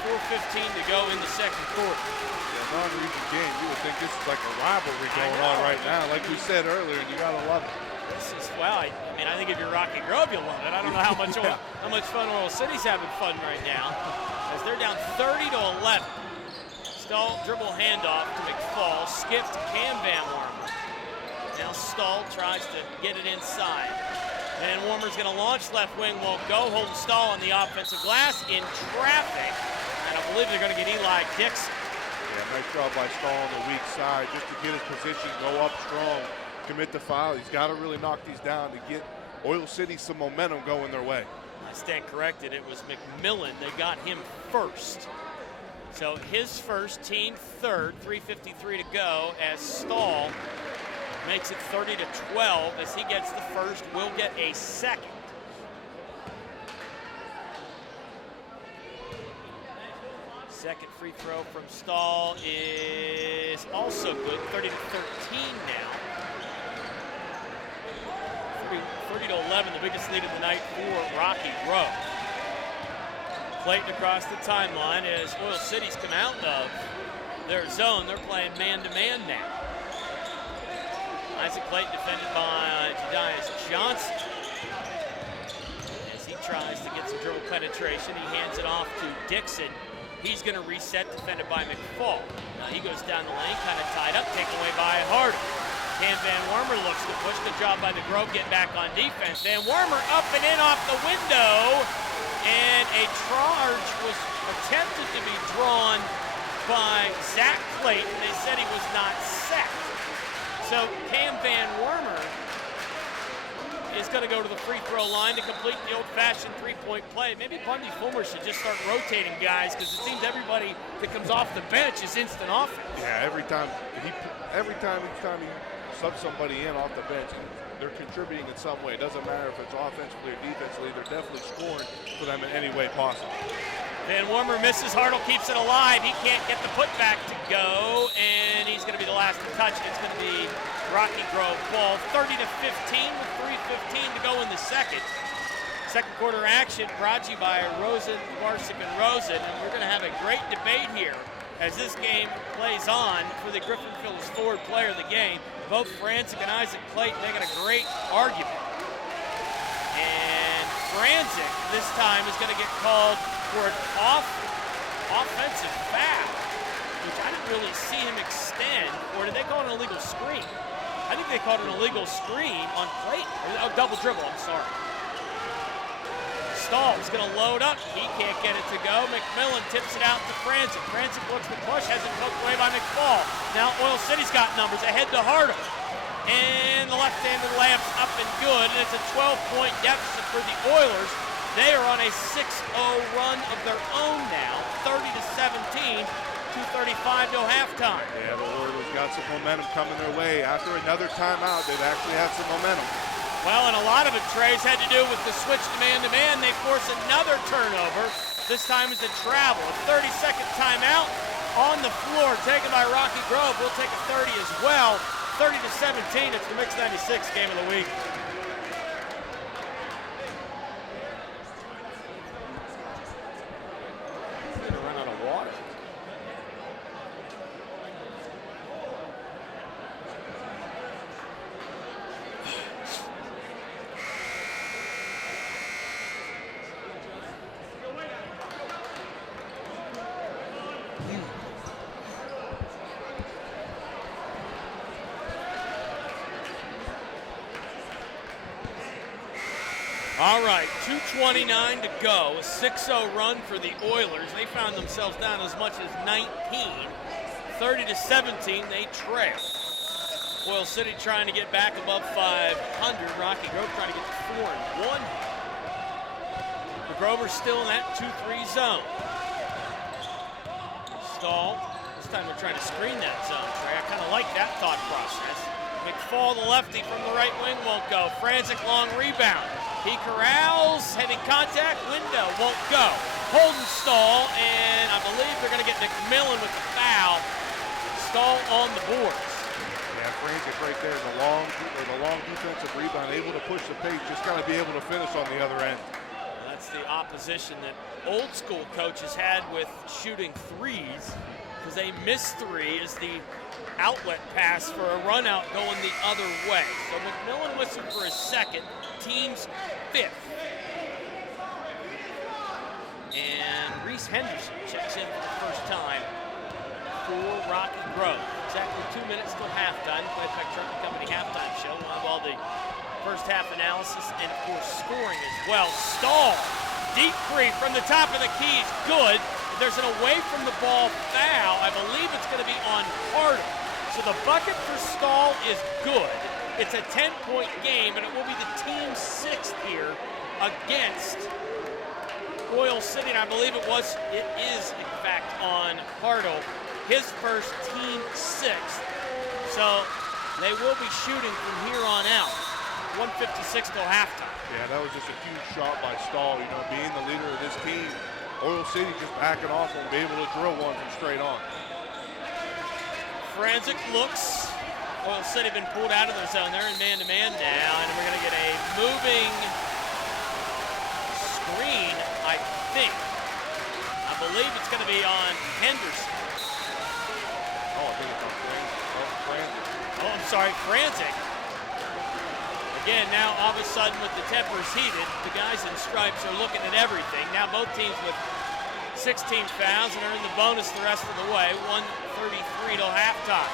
4:15 to go in the second quarter. Yeah, non-region game, you would think this is like a rivalry going on right now. Like we said earlier, you gotta love it. This is, well, I mean, I think if you're Rocky Grove, you'll love it. I don't know how much how much fun Oil City's having fun right now, as they're down 30-11. Stahl dribble handoff to McFall, skip to Cam Van Warmer. Now Stahl tries to get it inside. Van Warmer's gonna launch, left wing won't go. Holding Stahl on the offensive glass in traffic. And I believe they're gonna get Eli Dixon. Yeah, nice job by Stahl on the weak side, just to get his position, go up strong, commit the foul. He's gotta really knock these down to get Oil City some momentum going their way. I stand corrected, it was McMillan. They got him first. So his first, team third, 3:53 to go as Stahl makes it 30-12. As he gets the first, will get a second. Second free throw from Stahl is also good, 30-13 now. 30-11, the biggest lead of the night for Rocky Grove. Clayton across the timeline as Oil City's come out of their zone. They're playing man-to-man now. Isaac Clayton defended by Jedias Johnson. As he tries to get some dribble penetration, he hands it off to Dixon. He's going to reset, defended by McFall. Now he goes down the lane, kind of tied up, taken away by Harder. Cam Van Warmer looks to push. Good job by the Grove getting back on defense. Van Warmer up and in off the window. And a charge was attempted to be drawn by Zach Clayton. They said he was not set. So Cam Van Warmer is going to go to the free throw line to complete the old-fashioned three-point play. Maybe Bundy Fulmer should just start rotating guys, because it seems everybody that comes off the bench is instant offense. Yeah, each time he subs somebody in off the bench, they're contributing in some way. It doesn't matter if it's offensively or defensively, they're definitely scoring for them in any way possible. Van Warmer misses, Hartle keeps it alive. He can't get the putback to go, and he's going to be the last to touch it. It's going to be Rocky Grove ball, 30-15 with 3:15 to go in the second. Second quarter action brought to you by Rosen, Varsic, and Rosen, and we're going to have a great debate here as this game plays on for the Griffin Phillips Ford player of the game. Both Franzik and Isaac Clayton making a great argument. And Franzik this time is going to get called for an offensive foul, which I didn't really see him extend. Or did they call it an illegal screen? I think they called it an illegal screen on Clayton. Oh, double dribble, I'm sorry. Stahl's going to load up. He can't get it to go. McMillan tips it out to Franzik. Franzik looks to push, has it poked away by McFall. Now Oil City's got numbers ahead to Harder. And the left-handed layup's up and good, and it's a 12-point deficit for the Oilers. They are on a 6-0 run of their own now, 30-17, 2:35 till halftime. Yeah, the Oilers got some momentum coming their way. After another timeout, they've actually had some momentum. Well, and a lot of it, Trace, had to do with the switch to man-to-man. They force another turnover. This time it's a travel. A 30-second timeout on the floor, taken by Rocky Grove. We'll take a 30 as well. 30-17, it's the Mix 96 game of the week. We're gonna run out of water. All right, 2:29 to go. A 6-0 run for the Oilers. They found themselves down as much as 19. 30-17, they trail. Oil City trying to get back above 500. Rocky Grove trying to get to 4-1. The Grover's still in that 2-3 zone. Stahl. This time they're trying to screen that zone, Trey. I kind of like that thought process. McFall, the lefty from the right wing, won't go. Franzik, long rebound. He corrals, heading contact, window, won't go. Holden Stahl, and I believe they're going to get McMillan with the foul. Stahl on the boards. Yeah, Franzik right there, the long defensive rebound, able to push the pace, just got to be able to finish on the other end. That's the opposition that old school coaches had with shooting threes, because they miss three as the outlet pass for a run out going the other way. So McMillan whistled for his second, team's fifth. And Reese Henderson checks in for the first time for Rocky Grove. Exactly 2 minutes till halftime. Playback Truck Company halftime show. We'll have all the first half analysis and, of course, scoring as well. Stahl, deep three from the top of the key is good. There's an away from the ball foul. I believe it's going to be on Harder. So the bucket for Stahl is good. It's a 10-point game, and it will be the team's sixth here against Oil City. And I believe it is, in fact, on Hartle. His first, team sixth. So they will be shooting from here on out. 1:56 till halftime. Yeah, that was just a huge shot by Stahl. You know, being the leader of this team, Oil City just backing off and be able to drill one from straight on. Franzik looks. Oil City been pulled out of their zone. They're in man-to-man now, and we're going to get a moving screen, I think. I believe it's going to be on Henderson. Oh, I think it's on Franzik. Oh, I'm sorry, Franzik. Again, now all of a sudden with the tempers heated, the guys in stripes are looking at everything. Now both teams with 16 fouls and are in the bonus the rest of the way. 1:33 till halftime.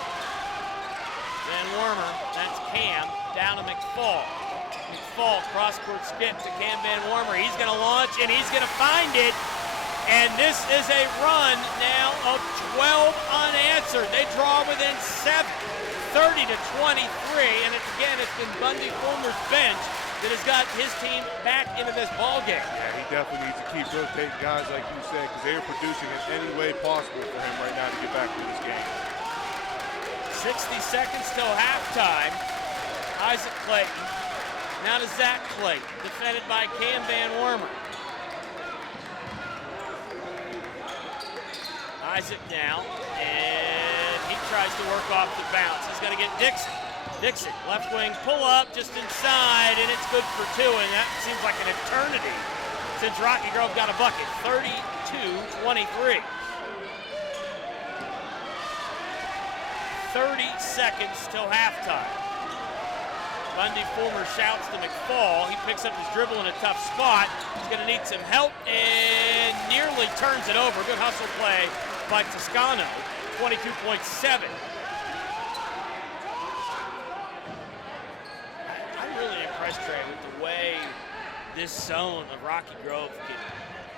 Van Wormer, that's Cam, down to McFall. McFall, cross-court skip to Cam Van Wormer. He's going to launch, and he's going to find it. And this is a run now of 12 unanswered. They draw within 7, 30-23. And it's been Bundy Fulmer's bench that has got his team back into this ball game. Yeah, he definitely needs to keep rotating guys like you said, because they are producing in any way possible for him right now to get back to this game. 60 seconds till halftime. Isaac Clayton. Now to Zach Clayton, defended by Cam Van Wormer. Isaac now, and he tries to work off the bounce. He's going to get Dixon. Dixon, left wing pull up just inside, and it's good for two, and that seems like an eternity since Rocky Grove got a bucket. 32-23. 30 seconds till halftime. Bundy Fulmer shouts to McFall. He picks up his dribble in a tough spot. He's going to need some help and nearly turns it over. Good hustle play by Toscano. 22.7. I'm really impressed, Trey, with the way this zone of Rocky Grove can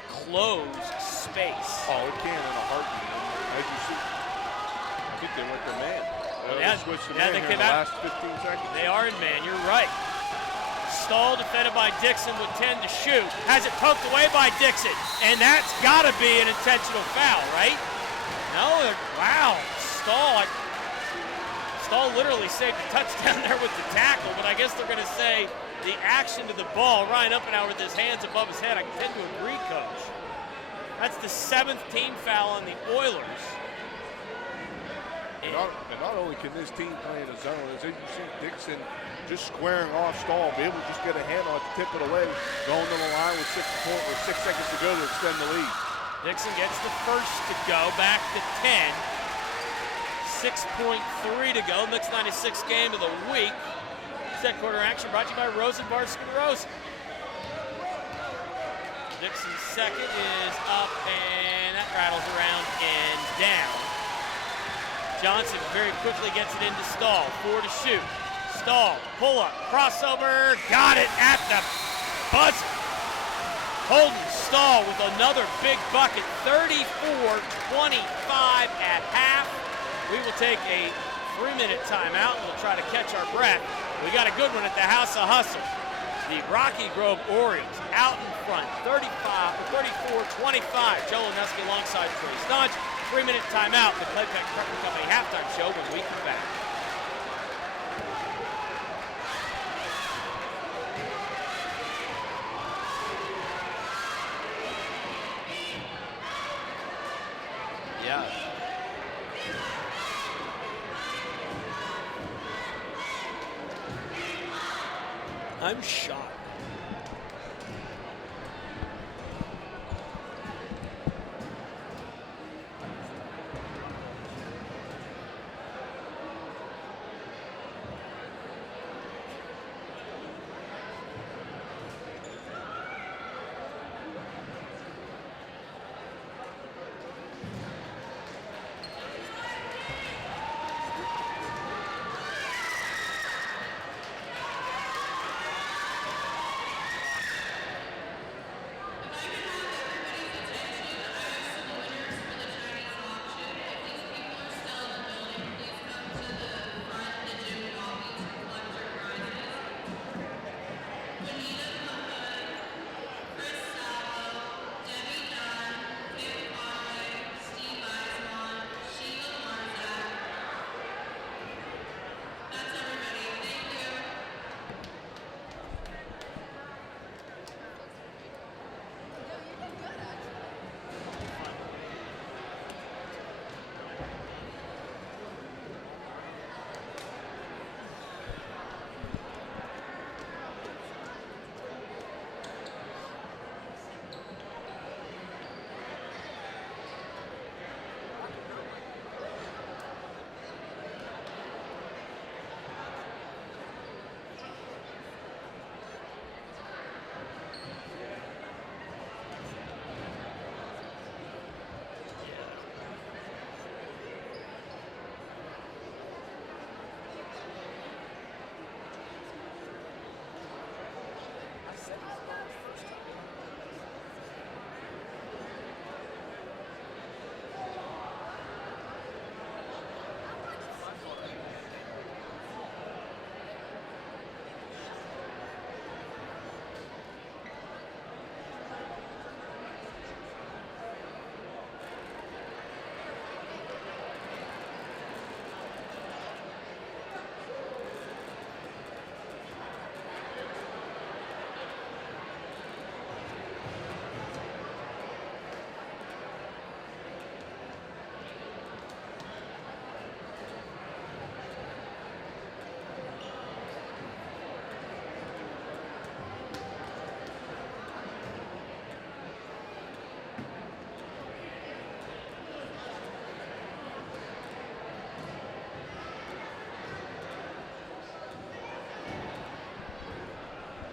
close space. Oh, it can in a heartbeat. As you see, I think they went to man. They switched to man here in the last 15 seconds. They are in man, you're right. Stahl defended by Dixon with 10 to shoot. Has it poked away by Dixon. And that's got to be an intentional foul, right? No, wow. Stahl literally saved a touchdown there with the tackle, but I guess they're going to say the action to the ball. Ryan Uppenauer with his hands above his head. I tend to agree, Coach. That's the 7th team foul on the Oilers. And not only can this team play in a zone, as you see Dixon just squaring off Stahl, be able to just get a handle at the tip of the leg, going to the line with 6 seconds to go to extend the lead. Dixon gets the first to go, back to 10. 6.3 to go, Mix 96 game of the week. Second quarter action brought to you by Rosen Bar Rosen. Dixon's second is up, and that rattles around and down. Johnson very quickly gets it into Stahl. 4 to shoot. Stahl, pull up, crossover, got it at the buzzer. Holden Stahl with another big bucket, 34-25 at half. We will take a 3-minute timeout. We'll try to catch our breath. We got a good one at the House of Hustle. The Rocky Grove Orioles out in front, 34-25. Joe Lenuski alongside Trey Staunch. 3-minute timeout. The Claypack Trucking Company halftime show when we come back. Yeah. I'm shocked.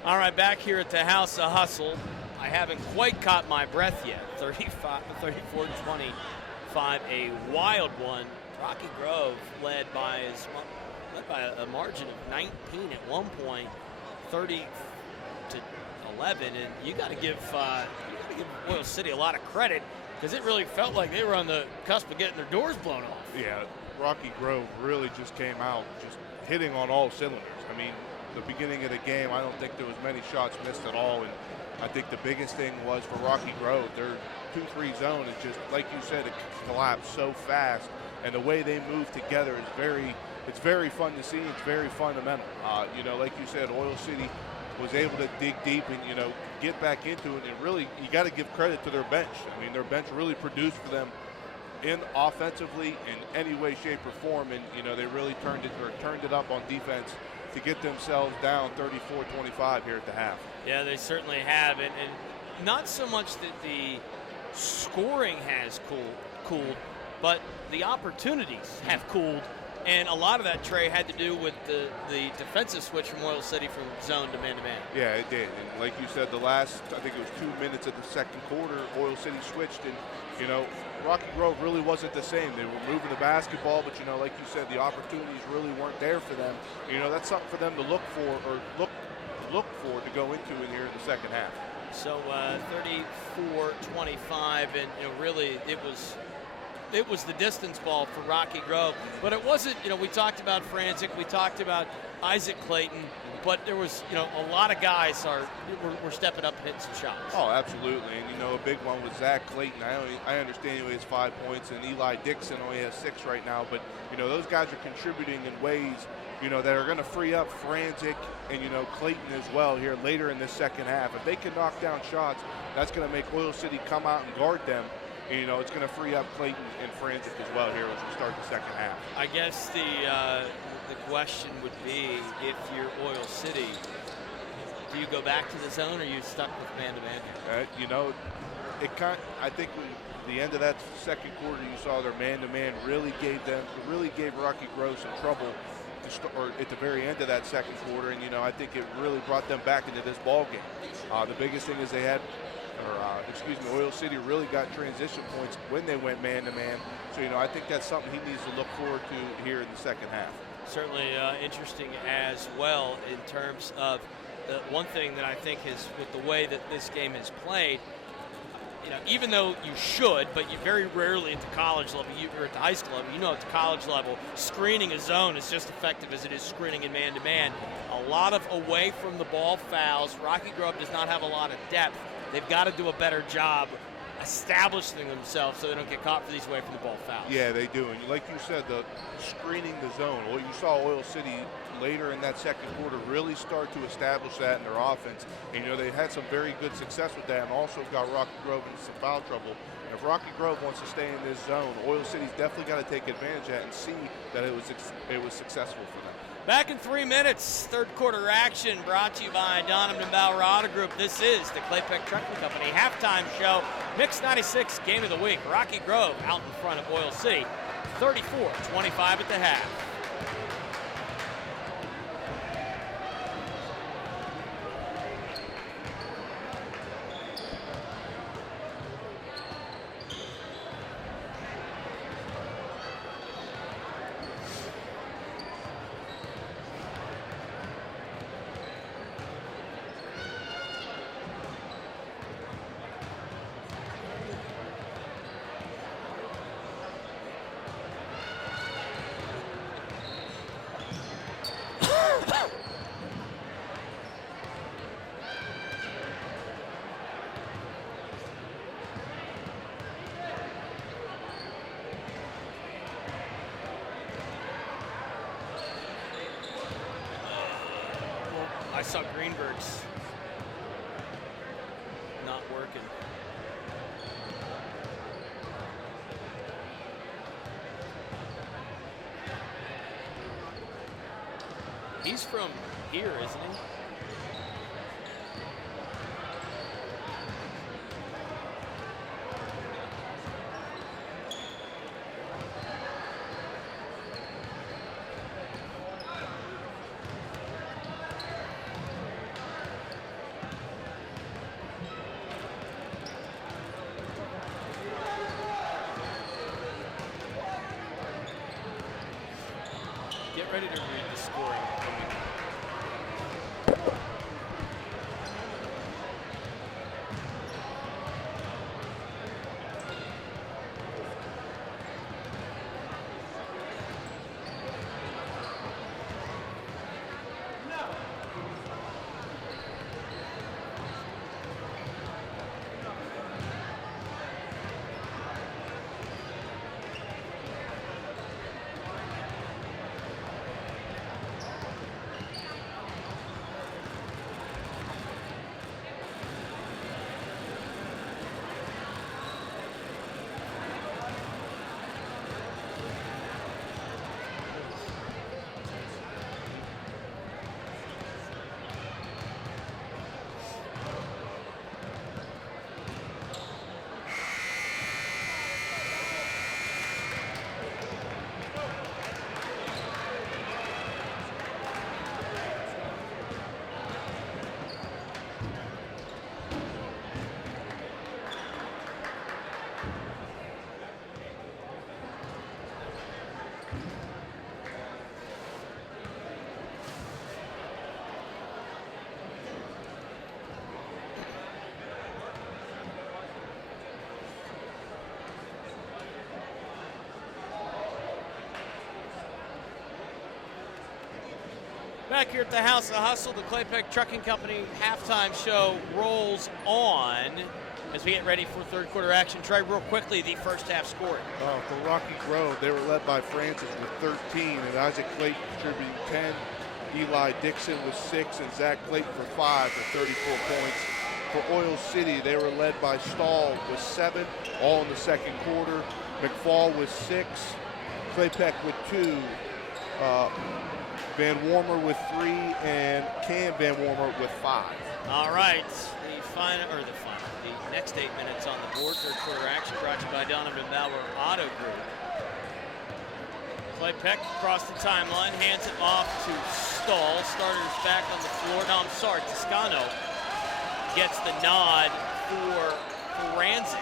All right, back here at the House of Hustle. I haven't quite caught my breath yet. 34-25, a wild one. Rocky Grove led by a margin of 19 at one point, 30-11, and you got to give Oil City a lot of credit because it really felt like they were on the cusp of getting their doors blown off. Yeah, Rocky Grove really just came out just hitting on all cylinders. I mean, the beginning of the game, I don't think there was many shots missed at all, and I think the biggest thing was for Rocky Grove, their 2-3 zone is just, like you said, it collapsed so fast, and the way they move together is it's very fun to see. It's very fundamental. Like you said, Oil City was able to dig deep and, get back into it, and really, you got to give credit to their bench. I mean, their bench really produced for them in offensively in any way, shape, or form, and, they really turned it up on defense to get themselves down 34-25 here at the half. Yeah, they certainly have, and not so much that the scoring has cooled, but the opportunities have cooled, and a lot of that, Trey, had to do with the defensive switch from Oil City from zone to man-to-man. Yeah, it did, and like you said, the last, I think it was 2 minutes of the second quarter, Oil City switched, and, Rocky Grove really wasn't the same. They were moving the basketball, but, like you said, the opportunities really weren't there for them. That's something for them to look for or look look for to go into in here in the second half. So 34-25, and really it was the distance ball for Rocky Grove, but it wasn't. We talked about Franzik, we talked about Isaac Clayton, but there was a lot of guys were stepping up and hitting some shots. Oh, absolutely, and a big one was Zach Clayton. I understand he only has 5 points, and Eli Dixon only has 6 right now, but those guys are contributing in ways that are going to free up Franzik and Clayton as well here later in this second half. If they can knock down shots, that's going to make Oil City come out and guard them. And, it's going to free up Clayton and Franzik as well here as we start the second half. I guess the question would be, if you're Oil City, do you go back to the zone, or are you stuck with man-to-man? I think the end of that second quarter, you saw their man-to-man really gave Rocky Grove some trouble or at the very end of that second quarter, and I think it really brought them back into this ball game. The biggest thing is Oil City really got transition points when they went man-to-man. So I think that's something he needs to look forward to here in the second half. Certainly interesting as well in terms of the one thing that I think is with the way that this game is played. Even though you should, but you very rarely at the college level, or at the high school level, at the college level, screening a zone is just effective as it is screening in man-to-man. A lot of away from the ball fouls. Rocky Grove does not have a lot of depth. They've got to do a better job establishing themselves so they don't get caught for these away from the ball fouls. Yeah, they do. And like you said, the screening the zone. Well, you saw Oil City later in that second quarter really start to establish that in their offense. And they had some very good success with that, and also got Rocky Grove into some foul trouble. And if Rocky Grove wants to stay in this zone, Oil City's definitely got to take advantage of that and see that it was successful for them. Back in 3 minutes, third quarter action brought to you by Donovan Bauer Auto Group. This is the Claypeck Trucking Company halftime show. Mix 96 game of the week. Rocky Grove out in front of Oil City, 34-25 at the half. I saw Greenberg's not working. He's from here, isn't he? Get ready to read the scoring. Back here at the House of Hustle, the Claypack Trucking Company halftime show rolls on as we get ready for third quarter action. Trey, real quickly, the first half score. For Rocky Grove, they were led by Francis with 13, and Isaac Clayton contributing 10. Eli Dixon with 6, and Zach Clayton for 5 for 34 points. For Oil City, they were led by Stahl with 7, all in the second quarter. McFall with 6, Claypack with 2, Van Warmer with 3, and Cam Van Warmer with 5. All right, the next 8 minutes on the board. Third quarter action brought to you by Donovan Bauer Auto Group. Claypack across the timeline, hands it off to Stahl. Starters back on the floor. No, I'm sorry, Toscano gets the nod for Franzik.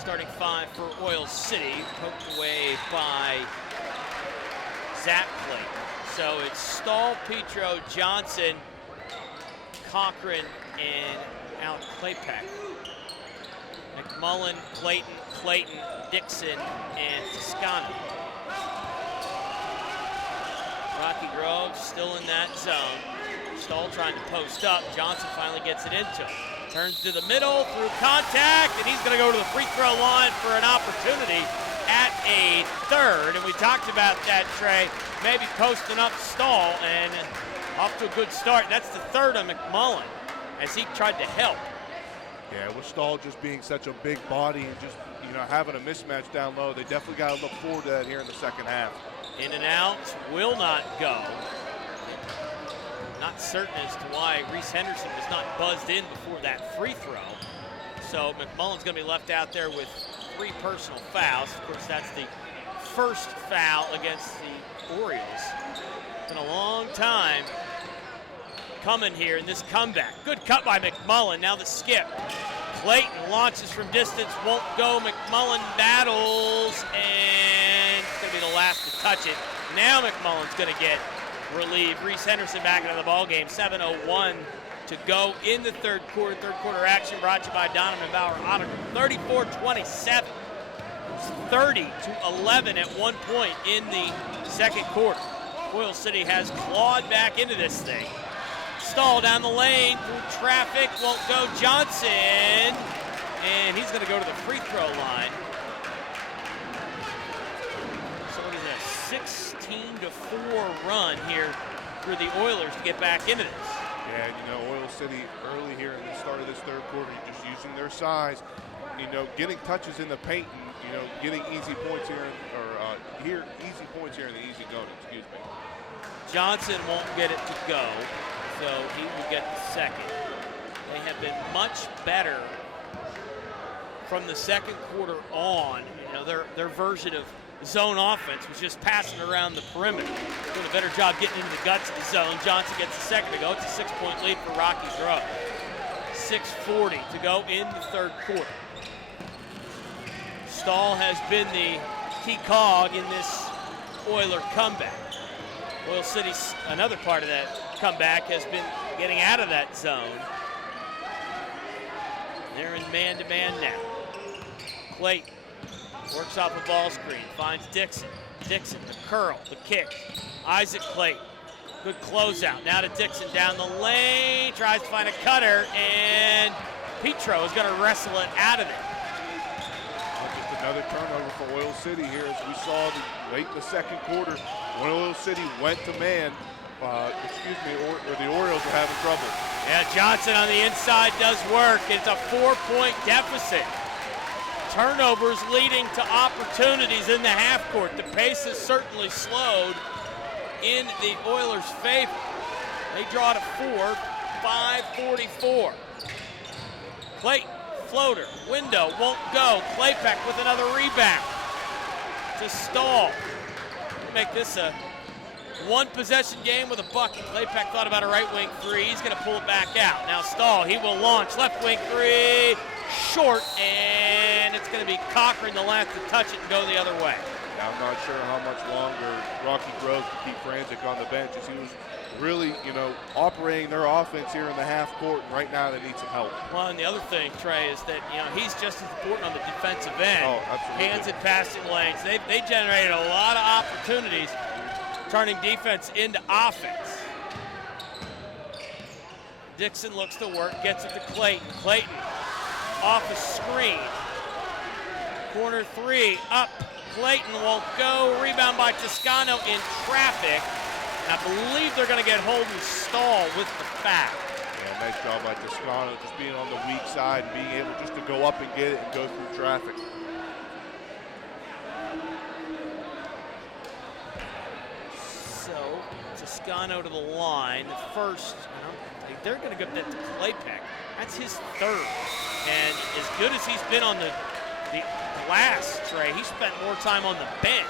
Starting 5 for Oil City, poked away by Zach Clayton. So it's Stahl, Petro, Johnson, Cochran, and Alec Claypack. McMullen, Clayton, Dixon, and Toscano. Rocky Grove still in that zone. Stahl trying to post up. Johnson finally gets it into him. Turns to the middle through contact, and he's going to go to the free throw line for an opportunity at a third. And we talked about that, Trey, maybe posting up Stahl, and off to a good start. That's the third of McMullen as he tried to help. Yeah, with Stahl just being such a big body and just, having a mismatch down low, they definitely got to look forward to that here in the second half. In and out, will not go. Not certain as to why Reese Henderson was not buzzed in before that free throw. So McMullen's going to be left out there with 3 personal fouls. Of course, that's the first foul against the Orioles. It's been a long time coming here in this comeback. Good cut by McMullen. Now the skip. Clayton launches from distance, won't go. McMullen battles, and it's going to be the last to touch it. Now McMullen's going to get relieved. Reese Henderson back into the ball game. 7:01 to go in the third quarter. Third quarter action brought to you by Donovan Bauer Auto Group. 34-27. It's 30-11 at one point in the second quarter. Oil City has clawed back into this thing. Stahl down the lane through traffic, won't go. Johnson, and he's going to go to the free throw line. So what is that, 16-4 run here for the Oilers to get back into this. Yeah, Oil City early here in the start of this third quarter, just using their size, getting touches in the paint, and, getting easy points here, easy points here in the easy going, excuse me. Johnson won't get it to go, so he will get the second. They have been much better from the second quarter on. Their version of zone offense was just passing around the perimeter. Doing a better job getting into the guts of the zone. Johnson gets the second to go. It's a 6-point lead for Rocky Grove. 6:40 to go in the third quarter. Stahl has been the key cog in this Oiler comeback. Oil City's another part of that comeback has been getting out of that zone. They're in man-to-man now. Clayton works off a ball screen, finds Dixon. Dixon, the curl, the kick. Isaac Clayton, good closeout. Now to Dixon down the lane, tries to find a cutter, and Petro is going to wrestle it out of there. Just another turnover for Oil City here, as we saw late in the second quarter when Oil City went to man. The Orioles are having trouble. Yeah, Johnson on the inside does work. It's a 4-point deficit. Turnovers leading to opportunities in the half court. The pace has certainly slowed in the Oilers' favor. They draw to 4, 5:44. Clayton, floater, window, won't go. Claypack with another rebound to Stahl. Make this a one-possession game with a bucket. Claypack thought about a right wing three. He's going to pull it back out. Now Stahl, he will launch. Left wing three, short, and it's going to be Cochran the last to touch it and go the other way. Now, I'm not sure how much longer Rocky Grove can keep Franzik on the bench, as he was really, operating their offense here in the half court, and right now they need some help. Well, and the other thing, Trey, is that, he's just as important on the defensive end. Oh, absolutely. Hands and passing lanes. They generated a lot of opportunities, turning defense into offense. Dixon looks to work, gets it to Clayton. Clayton off a screen. Corner three, up. Clayton won't go. Rebound by Toscano in traffic. And I believe they're going to get Holden Stahl with the foul. Yeah, nice job by Toscano, just being on the weak side and being able just to go up and get it and go through traffic. So, Toscano to the line. The first, they're going to give that to Claypeck. That's his third. And as good as he's been on the glass, Trey, he spent more time on the bench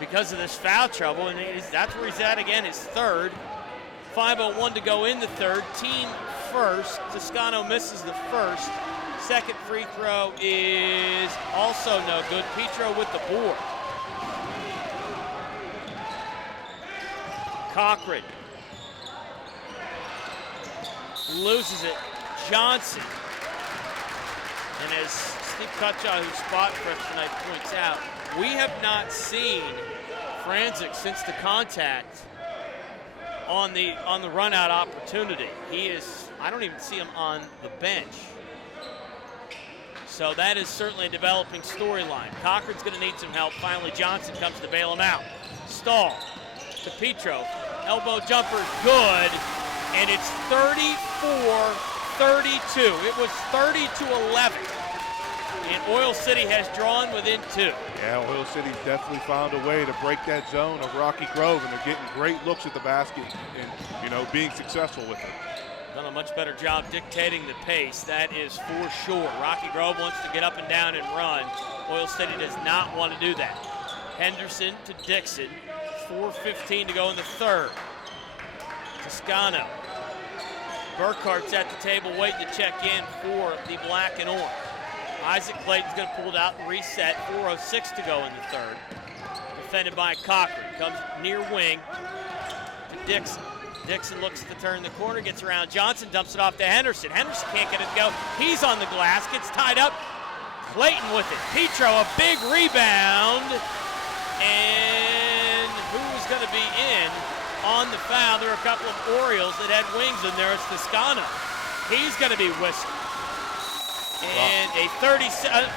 because of this foul trouble, and that's where he's at again, his third. 5:01 to go in the third. Team first. Toscano misses the first. Second free throw is also no good. Petro with the board. Cochran loses it. Johnson. And as Steve Cutchaw, who's spot for us tonight, points out, we have not seen Franzik since the contact on the run-out opportunity. He is, I don't even see him on the bench. So that is certainly a developing storyline. Cochran's going to need some help. Finally, Johnson comes to bail him out. Stahl to Petro. Elbow jumper, good. And it's 34-32. It was 30-11. And Oil City has drawn within 2. Yeah, Oil City's definitely found a way to break that zone of Rocky Grove, and they're getting great looks at the basket and, being successful with it. Done a much better job dictating the pace, that is for sure. Rocky Grove wants to get up and down and run. Oil City does not want to do that. Henderson to Dixon, 4:15 to go in the third. Toscano. Burkhart's at the table waiting to check in for the black and orange. Isaac Clayton's going to pull it out and reset. 4:06 to go in the third. Defended by Cochran. Comes near wing to Dixon. Dixon looks to turn the corner, gets around Johnson, dumps it off to Henderson. Henderson can't get it to go. He's on the glass, gets tied up. Clayton with it. Petro, a big rebound. And who's going to be in on the foul? There are a couple of Orioles that had wings in there. It's Toscano. He's going to be whistled. And a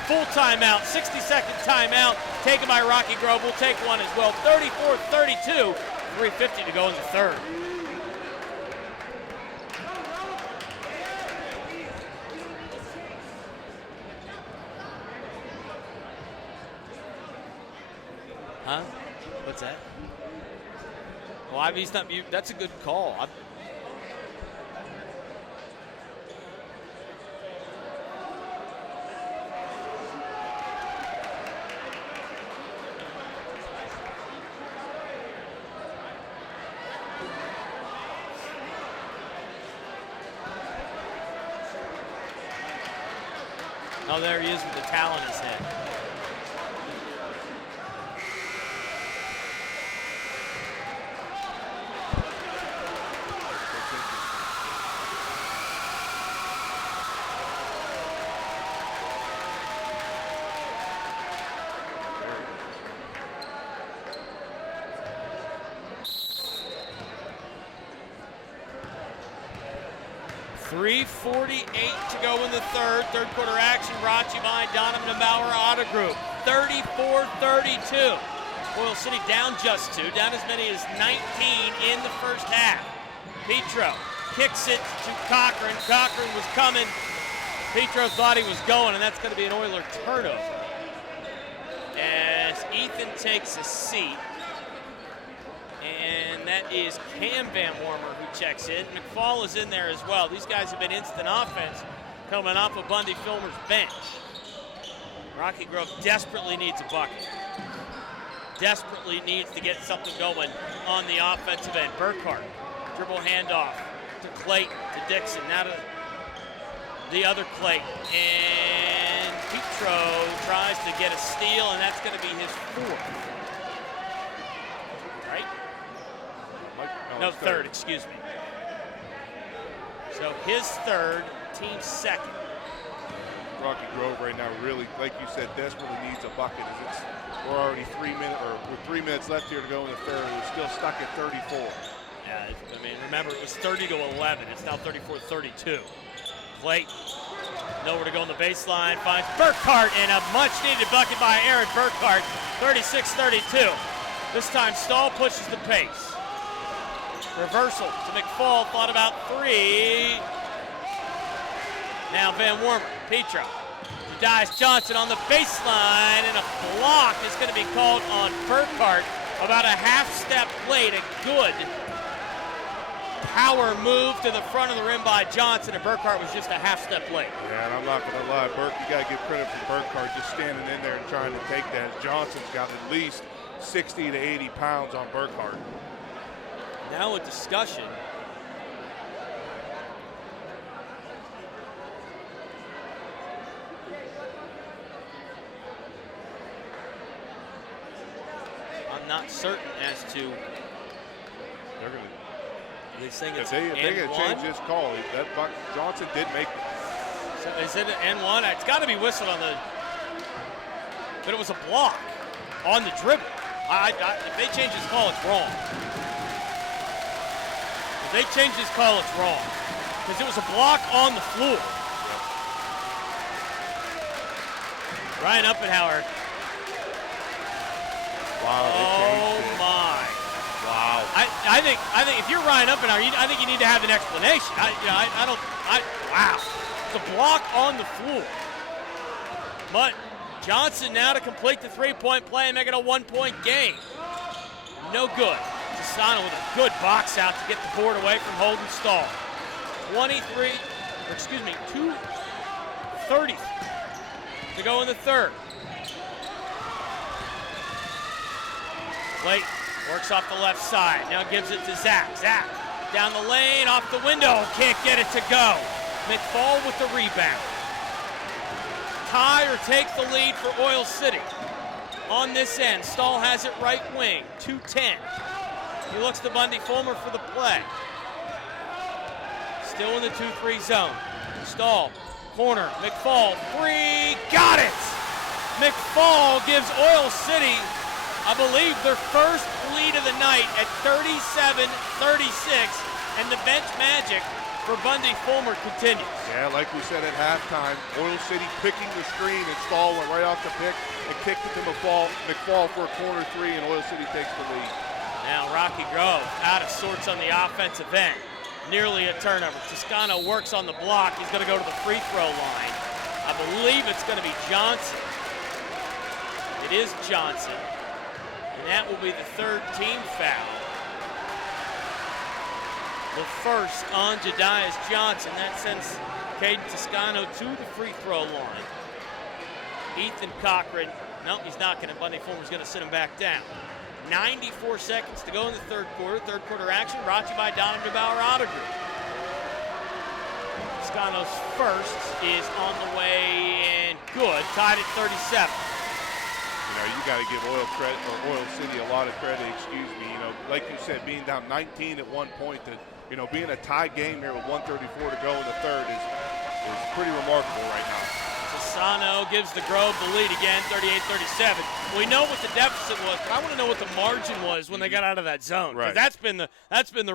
full timeout, 60-second timeout taken by Rocky Grove. We'll take one as well. 34-32, 3:50 to go in the third. Huh? What's that? Well, he's not. That's a good call. Oh, there he is with the towel in his head. .348 to go in the third quarter action brought to you by Donovan and Bauer Auto Group. 34-32. Oil City down just 2, down as many as 19 in the first half. Petro kicks it to Cochran. Cochran was coming. Petro thought he was going, and that's going to be an Oiler turnover. As Ethan takes a seat. And that is Cam Van Wormer who checks in. McFall is in there as well. These guys have been instant offense coming off of Bundy Filmer's bench. Rocky Grove desperately needs a bucket. Desperately needs to get something going on the offensive end. Burkhart, dribble handoff to Clayton, to Dixon, now to the other Clayton. And Petro tries to get a steal, and that's going to be his fourth. Right? No, third, excuse me. So his third, team second. Rocky Grove right now really, like you said, desperately needs a bucket. We're already 3 minutes left here to go in the third. We're still stuck at 34. Yeah, I mean, remember, it was 30-11. It's now 34-32. Clayton, nowhere to go on the baseline, finds Burkhart, and a much-needed bucket by Aaron Burkhart, 36-32. This time, Stahl pushes the pace. Reversal to McFall, thought about three. Now Van Wormer, Petro, Jadias Johnson on the baseline, and a block is going to be called on Burkhart. About a half-step late, a good power move to the front of the rim by Johnson, and Burkhart was just a half-step late. Yeah, and I'm not going to lie, Burke, you got to give credit for Burkhart just standing in there and trying to take that. Johnson's got at least 60 to 80 pounds on Burkhart. Now a discussion. I'm not certain as to. They're going to. They saying it's if they can change this call, Johnson did make. So is it an N1? It's got to be whistled on the. But it was a block on the dribble. If they change this call, it's wrong. If they change this call, it's wrong. Because it was a block on the floor. Ryan Uppenhauer. Wow. Oh my. Wow. I think if you're Ryan Uppenhauer, I think you need to have an explanation. Wow. It's a block on the floor. But Johnson now to complete the three-point play and make it a one-point game. No good. Tasano with a good box out to get the board away from Holden Stahl. 2:30 to go in the third. Clayton works off the left side. Now gives it to Zach. Zach down the lane, off the window. Can't get it to go. McFall with the rebound. Tie or take the lead for Oil City. On this end, Stahl has it right wing, 2:10. He looks to Bundy Fulmer for the play. Still in the 2-3 zone. Stahl, corner, McFall, three, got it! McFall gives Oil City, I believe, their first lead of the night at 37-36, and the bench magic for Bundy Fulmer continues. Yeah, like we said at halftime, Oil City picking the screen, and Stahl went right off the pick and kicked it to McFall for a corner three, and Oil City takes the lead. Now Rocky Grove out of sorts on the offensive end. Nearly a turnover. Toscano works on the block. He's going to go to the free throw line. I believe it's going to be Johnson. It is Johnson. And that will be the third team foul. The first on Jadias Johnson. That sends Caden Toscano to the free throw line. Ethan Cochran, no, he's not going to. Bundy Fulmer's going to sit him back down. 94 seconds to go in the third quarter. Third quarter action brought to you by Donovan DeBauer Auto Group. Toscano's first is on the way and good. Tied at 37. You got to give Oil City a lot of credit. Excuse me. Like you said, being down 19 at one point, that being a tie game here with 1:34 to go in the third is pretty remarkable right now. Toscano gives the Grove the lead again, 38-37. We know what the deficit was, but I want to know what the margin was when they got out of that zone. Right. That's been the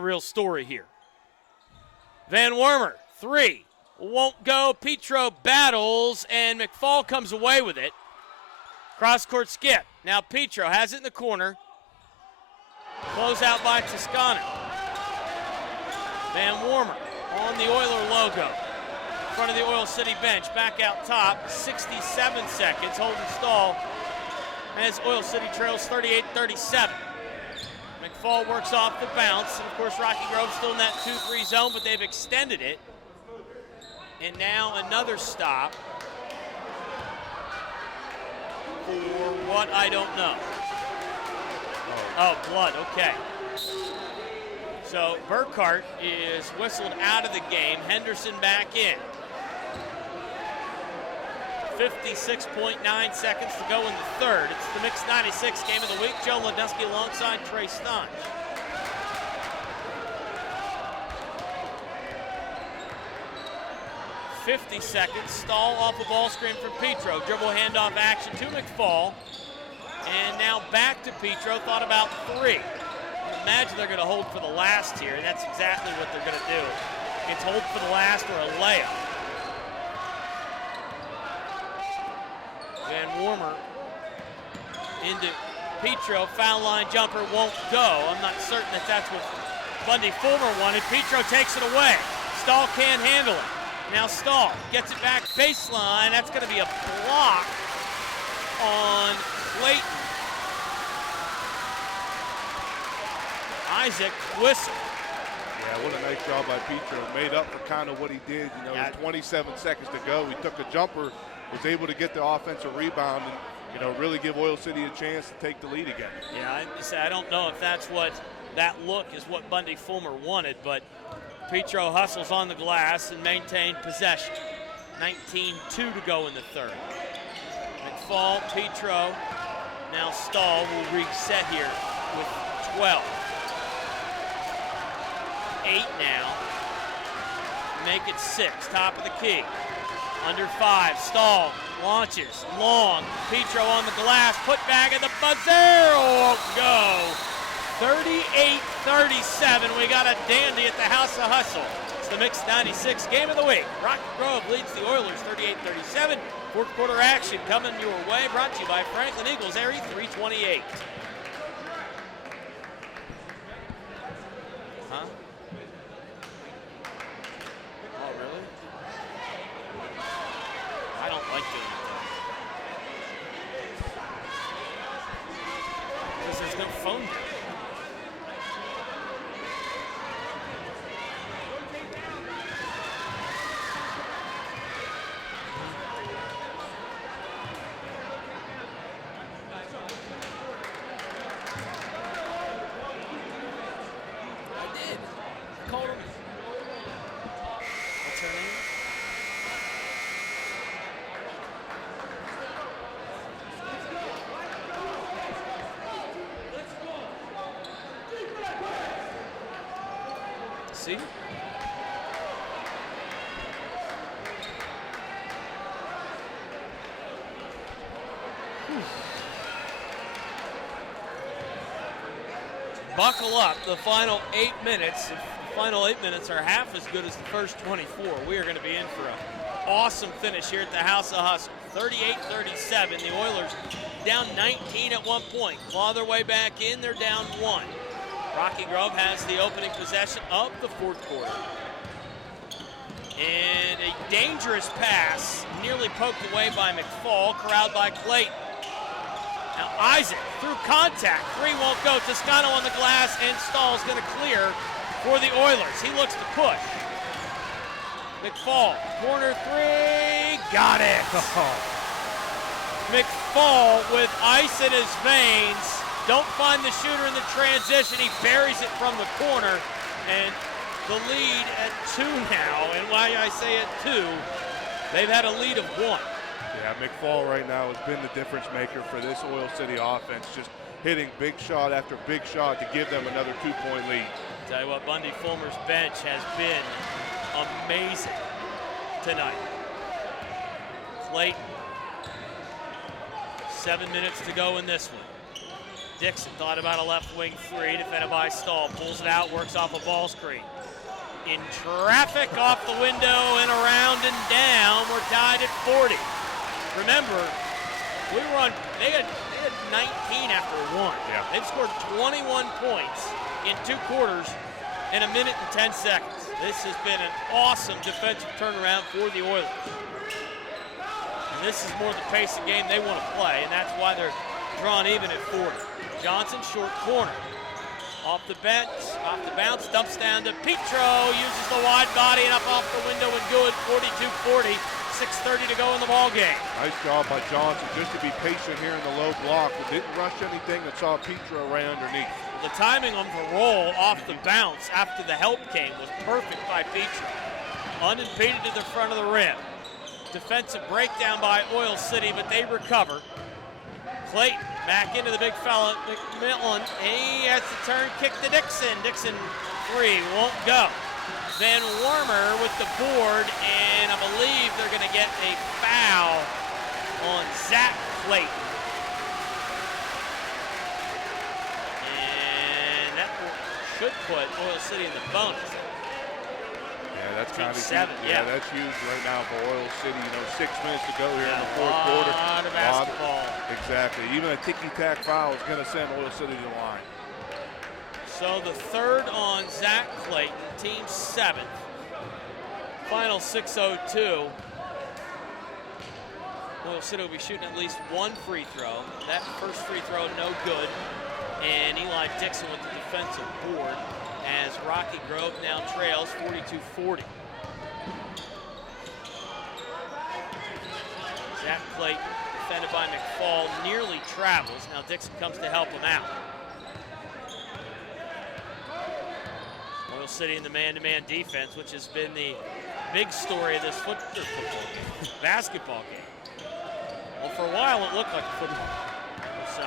real story here. Van Wormer, three, won't go. Petro battles, and McFall comes away with it. Cross-court skip. Now Petro has it in the corner. Close out by Toscano. Van Wormer on the Oiler logo. In front of the Oil City bench. Back out top. 67 seconds. Holden Stahl as Oil City trails 38-37. McFall works off the bounce. And of course, Rocky Grove still in that 2-3 zone, but they've extended it. And now another stop. For what, I don't know. Oh, blood, okay. So Burkhart is whistled out of the game. Henderson back in. 56.9 seconds to go in the third. It's the Mix 96 game of the week. Joe Ledusky alongside Trey Staunch. .50 seconds. Stahl off the ball screen from Petro. Dribble handoff action to McFall. And now back to Petro. Thought about three. imagine they're going to hold for the last here, and that's exactly what they're going to do. It's hold for the last or a layup. Van Warmer into Petro, foul line jumper won't go. I'm not certain that that's what Bundy Fulmer wanted. Petro takes it away. Stahl can't handle it. Now Stahl gets it back baseline. That's going to be a block on Clayton. Isaac whistle. Yeah, what a nice job by Petro. Made up for kind of what he did. You know, with 27 seconds to go, he took a jumper, was able to get the offensive rebound, and you know, really give Oil City a chance to take the lead again. Yeah, I don't know if that's what that look is what Bundy Fulmer wanted, but Petro hustles on the glass and maintained possession. 19-2 to go in the third. McFall, Petro, now Stahl will reset here with 12. 8 now. Make it 6, top of the key. Under 5, Stahl launches, long, Petro on the glass, put back at the buzzer, won't go. 38-37, we got a dandy at the House of Hustle. It's the Mix 96 game of the week. Rocky Grove leads the Oilers 38-37. Fourth quarter action coming your way, brought to you by Franklin Eagles, Area 328. Huh? Oh, really? I don't like doing that. Because there's no phone there. See? Buckle up, the final 8 minutes. If the final 8 minutes are half as good as the first 24, we are going to be in for an awesome finish here at the House of Hustle. 38-37, the Oilers down 19 at one point. Claw their way back in, they're down 1. Rocky Grove has the opening possession of the fourth quarter. And a dangerous pass, nearly poked away by McFall, corralled by Clayton. Now Isaac, through contact, 3 won't go. Toscano on the glass, and Stahl's going to clear for the Oilers. He looks to push. McFall, corner 3, got it. McFall with ice in his veins. Don't find the shooter in the transition. He buries it from the corner, and the lead at 2 now. And why I say at 2, they've had a lead of 1. Yeah, McFall right now has been the difference maker for this Oil City offense, just hitting big shot after big shot to give them another 2-point lead. Tell you what, Bundy Fulmer's bench has been amazing tonight. Clayton, 7 minutes to go in this one. Dixon thought about a left wing 3, defended by Stahl, pulls it out, works off a ball screen. In traffic, off the window and around and down. We're tied at 40. Remember, they had 19 after 1. Yeah. They've scored 21 points in 2 quarters in 1 minute and 10 seconds. This has been an awesome defensive turnaround for the Oilers. And this is more the pace of game they want to play, and that's why they're drawn even at 40. Johnson, short corner. Off the bounce, dumps down to Petro, uses the wide body and up off the window and good, 42-40, 6:30 to go in the ball game. Nice job by Johnson just to be patient here in the low block. Didn't rush anything and saw Petro right underneath. The timing on the roll off the bounce after the help came was perfect by Petro. Unimpeded to the front of the rim. Defensive breakdown by Oil City, but they recover. Clayton back into the big fella, McMillan. He has to turn, kick to Dixon. Dixon 3 won't go. Van Warmer with the board, and I believe they're going to get a foul on Zach Clayton. And that will could put Oil City in the bonus. Yeah, that's kind of seven. Yeah, that's huge right now for Oil City. 6 minutes to go here in the fourth quarter. A lot of basketball. Exactly. Even a ticky-tack foul is going to send Oil City to the line. So the third on Zach Clayton, team 7th. Final 6:02. Oil City will be shooting at least one free throw. That first free throw, no good. And Eli Dixon with the defensive board as Rocky Grove now trails 42-40. Zach Clayton, defended by McFall, nearly travels. Now Dixon comes to help him out. Oil City in the man-to-man defense, which has been the big story of this basketball game. Well, for a while it looked like football. It was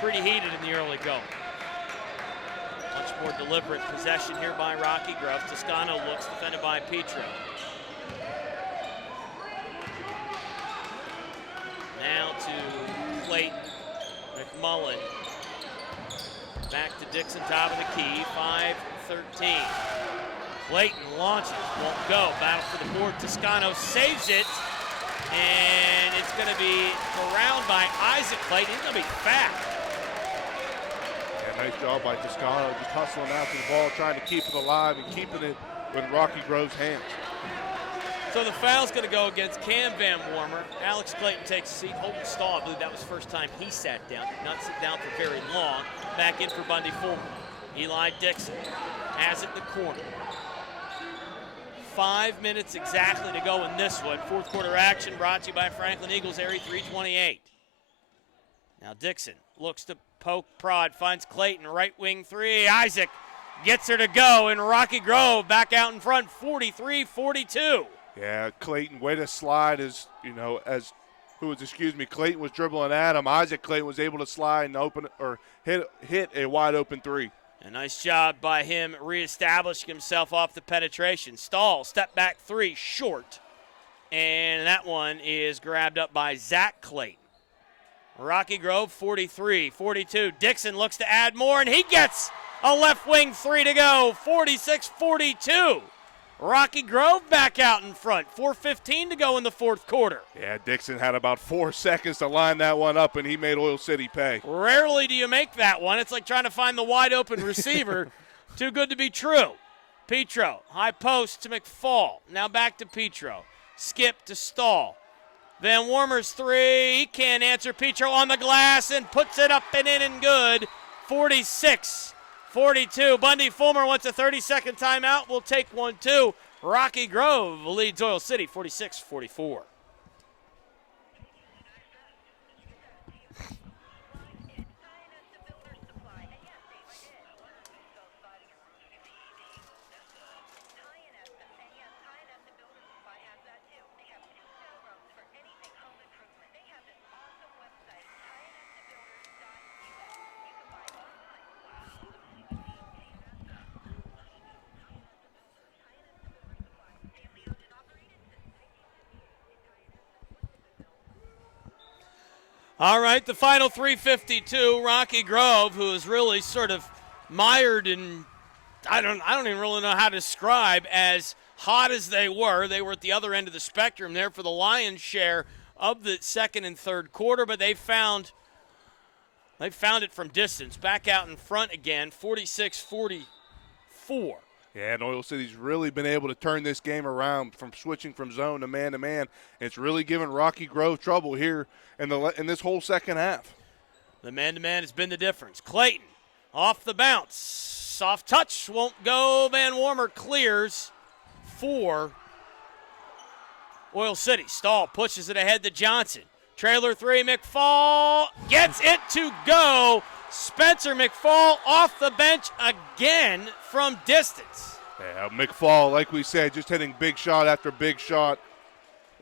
pretty heated in the early going. Much more deliberate possession here by Rocky Grove. Toscano looks, defended by Petro. Now to Clayton, McMullen. Back to Dixon, top of the key, 5-13. Clayton launches, won't go. Battle for the board. Toscano saves it, and it's going to be around by Isaac Clayton. He's going to be fat. Yeah, nice job by Toscano, just hustling after the ball, trying to keep it alive and keeping it with Rocky Grove's hands. So the foul's going to go against Cam Van Warmer. Alex Clayton takes a seat. Holden Stahl, I believe that was the first time he sat down. Did not sit down for very long. Back in for Bundy Fulmer. Eli Dixon has it in the corner. 5 minutes exactly to go in this one. Fourth quarter action brought to you by Franklin Eagles, Area 328. Now Dixon looks to poke, prod, finds Clayton, right wing three. Isaac gets her to go, and Rocky Grove back out in front, 43-42. Yeah, Clayton, way to slide Clayton was dribbling at him. Isaac Clayton was able to slide and open or hit a wide open three. A nice job by him reestablishing himself off the penetration. Stahl, step back three, short. And that one is grabbed up by Zach Clayton. Rocky Grove 43-42. Dixon looks to add more, and he gets a left wing three to go, 46-42. Rocky Grove back out in front, 4:15 to go in the fourth quarter. Yeah, Dixon had about 4 seconds to line that one up, and he made Oil City pay. Rarely do you make that one. It's like trying to find the wide open receiver. Too good to be true. Petro, high post to McFall. Now back to Petro. Skip to Stahl. Van Warmer's three. He can't answer. Petro on the glass and puts it up and in and good. 46-42. Bundy Fulmer wants a 30-second timeout. We'll take one, too. Rocky Grove leads Oil City 46-44. All right, the final 3:52. Rocky Grove, who is really sort of mired in, I don't even really know how to describe, as hot as they were. They were at the other end of the spectrum there for the lion's share of the second and third quarter, but they found it from distance. Back out in front again, 46-44. Yeah, and Oil City's really been able to turn this game around from switching from zone to man-to-man. It's really given Rocky Grove trouble here in this whole second half. The man-to-man has been the difference. Clayton off the bounce. Soft touch won't go. Van Warmer clears for Oil City. Stahl pushes it ahead to Johnson. Trailer three, McFall gets it to go. Spencer McFall off the bench again from distance. Yeah, McFall, like we said, just hitting big shot after big shot.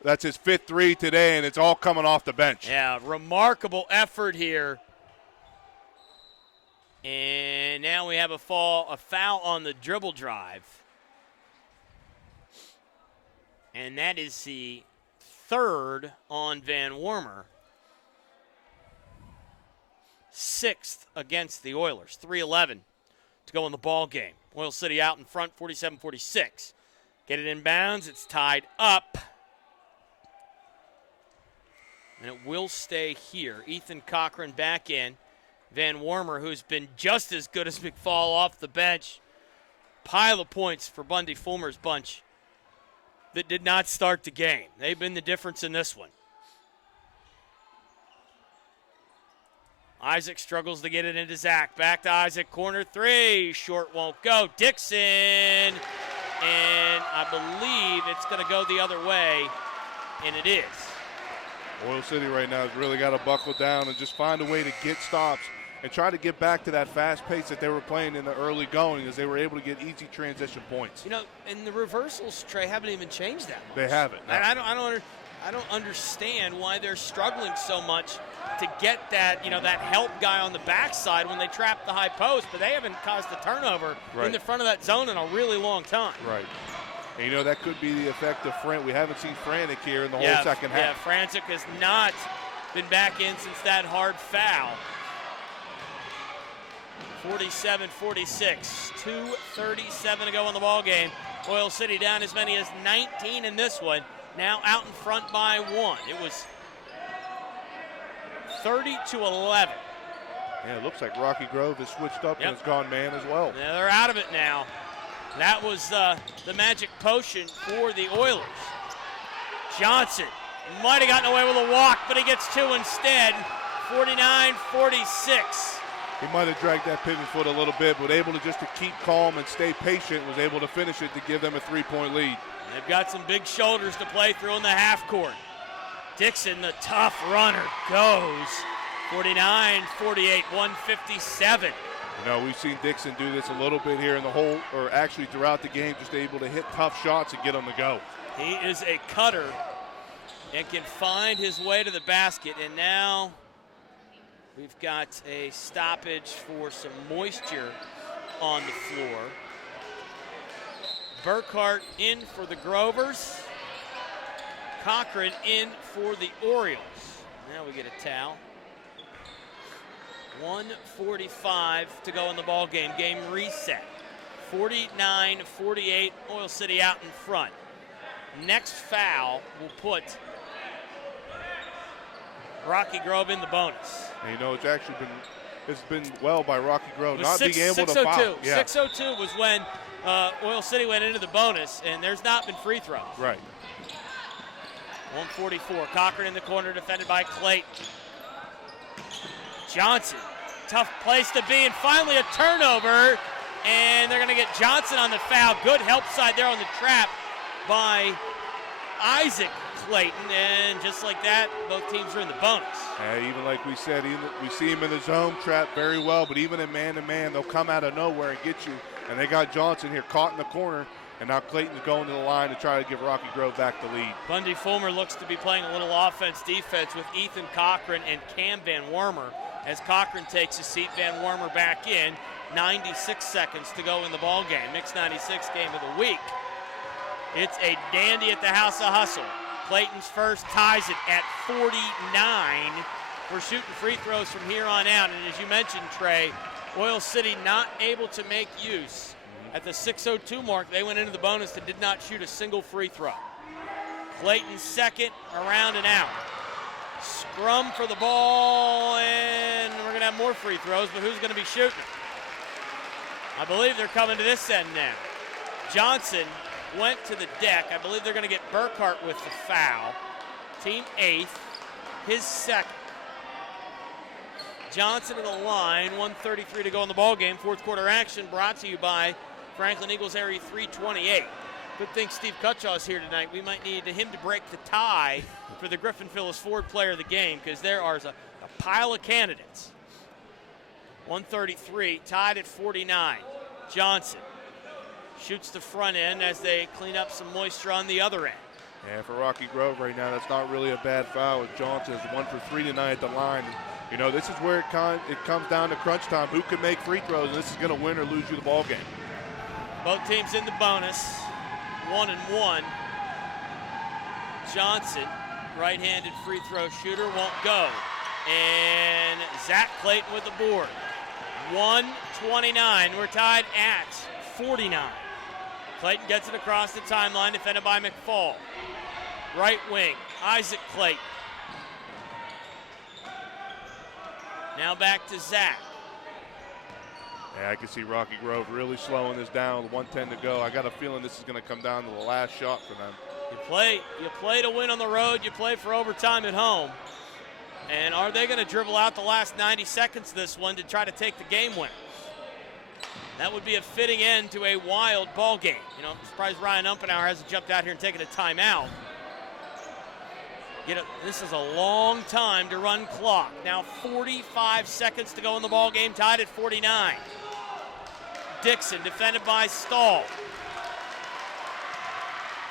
That's his fifth three today, and it's all coming off the bench. Yeah, remarkable effort here. And now we have a foul on the dribble drive. And that is the third on Van Warmer. Sixth against the Oilers, 3:11 to go in the ball game. Oil City out in front, 47-46. Get it in bounds. It's tied up. And it will stay here. Ethan Cochran back in. Van Wormer, who's been just as good as McFall off the bench. Pile of points for Bundy Fulmer's bunch that did not start the game. They've been the difference in this one. Isaac struggles to get it into Zach. Back to Isaac, corner three. Short won't go. Dixon, and I believe it's going to go the other way, and it is. Oil City right now has really got to buckle down and just find a way to get stops and try to get back to that fast pace that they were playing in the early going, as they were able to get easy transition points. You know, and the reversals, Trey, haven't even changed that much. They haven't. No. I don't understand why they're struggling so much to get that, that help guy on the backside when they trap the high post, but they haven't caused a turnover in the front of that zone in a really long time. Right. And, that could be the effect of Frank. We haven't seen Frantic here in the whole second half. Yeah, Frantic has not been back in since that hard foul. 47-46, 2:37 to go in the ball game. Oil City down as many as 19 in this one. Now out in front by 1. It was 30-11. Yeah, it looks like Rocky Grove has switched up and has gone man as well. Yeah, they're out of it now. That was the magic potion for the Oilers. Johnson might have gotten away with a walk, but he gets 2 instead. 49-46. He might have dragged that pivot foot a little bit, but able to just to keep calm and stay patient, was able to finish it to give them a 3-point lead. They've got some big shoulders to play through in the half court. Dixon, the tough runner, goes. 49-48, 157. We've seen Dixon do this a little bit here in the whole, or actually throughout the game, just able to hit tough shots and get them to go. He is a cutter and can find his way to the basket. And now we've got a stoppage for some moisture on the floor. Burkhart in for the Grovers. Cochran in for the Orioles. Now we get a towel. 1:45 to go in the ball game. Game reset. 49-48, Oil City out in front. Next foul will put Rocky Grove in the bonus. And it's been well by Rocky Grove not being able to foul. 6:02 was when Oil City went into the bonus, and there's not been free throws. Right. 144. Cochran in the corner, defended by Clayton. Johnson, tough place to be, and finally a turnover, and they're going to get Johnson on the foul. Good help side there on the trap by Isaac Clayton, and just like that, both teams are in the bonus. Even like we said, we see him in the zone trap very well, but even in man-to-man, they'll come out of nowhere and get you. And they got Johnson here caught in the corner, and now Clayton's going to the line to try to give Rocky Grove back the lead. Bundy Fulmer looks to be playing a little offense-defense with Ethan Cochran and Cam Van Wormer. As Cochran takes a seat, Van Wormer back in. 96 seconds to go in the ball game. Mix 96 game of the week. It's a dandy at the House of Hustle. Clayton's first ties it at 49. We're shooting free throws from here on out. And as you mentioned, Trey, Oil City not able to make use. At the 6:02 mark, they went into the bonus and did not shoot a single free throw. Clayton's second, around and out. Scrum for the ball, and we're going to have more free throws, but who's going to be shooting? I believe they're coming to this end now. Johnson went to the deck. I believe they're going to get Burkhart with the foul. Team 8th, his second. Johnson to the line, 1:33 to go in the ball game. Fourth quarter action brought to you by Franklin Eagles Area 328. Good thing Steve Cutchaw is here tonight. We might need him to break the tie for the Griffin Phyllis Ford Player of the Game, because there are a pile of candidates. 1:33, tied at 49. Johnson shoots the front end as they clean up some moisture on the other end. And for Rocky Grove right now, that's not really a bad foul. Johnson is 1 for 3 tonight at the line. This is where it comes down to crunch time. Who can make free throws? And this is going to win or lose you the ball game. Both teams in the bonus, 1-1. Johnson, right-handed free throw shooter, won't go. And Zach Clayton with the board. 1:29. We're tied at 49. Clayton gets it across the timeline, defended by McFall. Right wing, Isaac Clayton. Now back to Zach. Yeah, I can see Rocky Grove really slowing this down with 1:10 to go. I got a feeling this is going to come down to the last shot for them. You play to win on the road, you play for overtime at home. And are they going to dribble out the last 90 seconds of this one to try to take the game winner? That would be a fitting end to a wild ball game. You know, I'm surprised Ryan Umpenauer hasn't jumped out here and taken a timeout. This is a long time to run clock. Now 45 seconds to go in the ball game, tied at 49. Dixon defended by Stahl.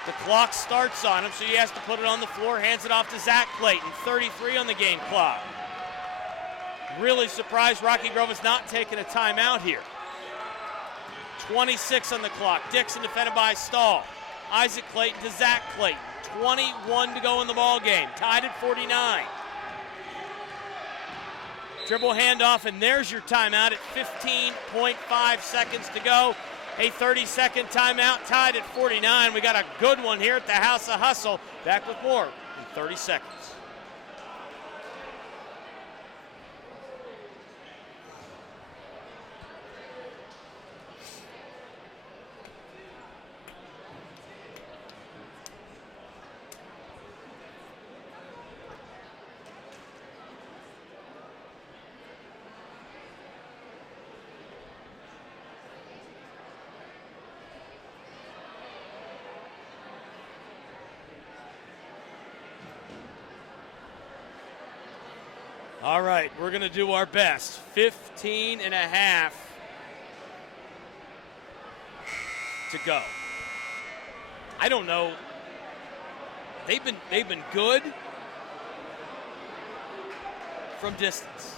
The clock starts on him, so he has to put it on the floor, hands it off to Zach Clayton. 33 on the game clock. Really surprised Rocky Grove has not taken a timeout here. 26 on the clock. Dixon defended by Stahl. Isaac Clayton to Zach Clayton. 21 to go in the ball game, tied at 49. Dribble handoff, and there's your timeout at 15.5 seconds to go. A 30-second timeout, tied at 49. We got a good one here at the House of Hustle. Back with more in 30 seconds. All right, we're going to do our best. 15 and a half to go. I don't know. They've been good from distance.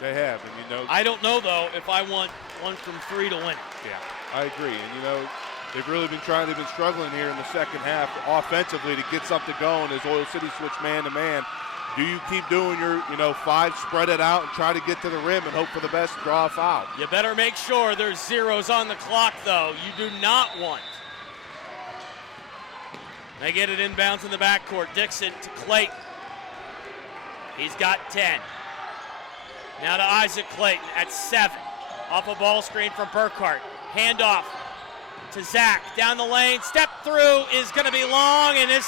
They have, and you know. I don't know, though, if I want one from three to win it. Yeah, I agree. And, you know, they've really been trying. They've been struggling here in the second half offensively to get something going as Oil City switch man-to-man. Do you keep doing your, 5, spread it out, and try to get to the rim and hope for the best, draw a foul? You better make sure there's zeros on the clock, though. You do not want. They get it inbounds in the backcourt. Dixon to Clayton. He's got 10. Now to Isaac Clayton at 7. Off a ball screen from Burkhart. Handoff to Zach. Down the lane. Step through is going to be long, and this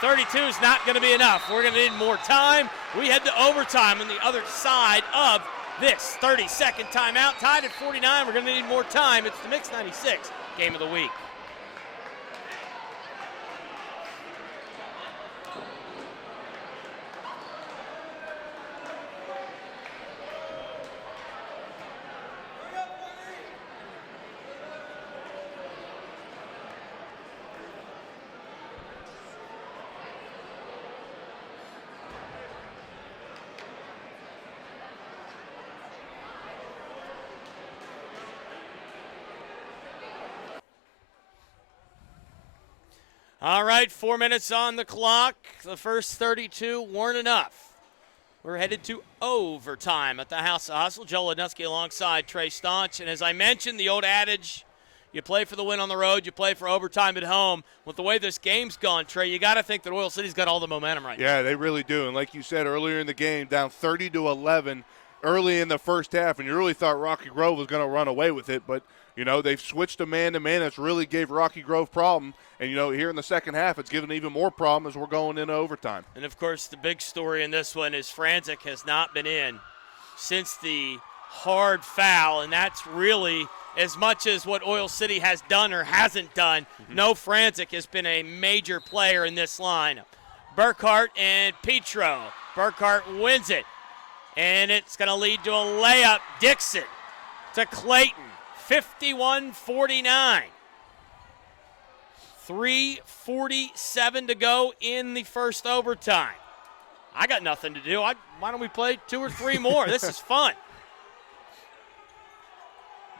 32 is not going to be enough. We're going to need more time. We head to overtime on the other side of this 30-second timeout. Tied at 49. We're going to need more time. It's the Mix 96 Game of the Week. All right, 4 minutes on the clock. The first 32 weren't enough. We're headed to overtime at the House of Hustle. Joe Lednusky alongside Trey Staunch. And as I mentioned, the old adage, you play for the win on the road, you play for overtime at home. With the way this game's gone, Trey, you got to think that Oil City's got all the momentum right now. Yeah, they really do. And like you said earlier in the game, down 30-11 early in the first half, and you really thought Rocky Grove was going to run away with it. But, they've switched to man-to-man. That's really gave Rocky Grove problem. And, here in the second half, it's given even more problem as we're going into overtime. And, of course, the big story in this one is Franzik has not been in since the hard foul, and that's really as much as what Oil City has done or hasn't done. Mm-hmm. No Franzik has been a major player in this lineup. Burkhart and Petro. Burkhart wins it, and it's going to lead to a layup. Dixon to Clayton, 51-49. 3:47 to go in the first overtime. I got nothing to do. Why don't we play 2 or 3 more? This is fun.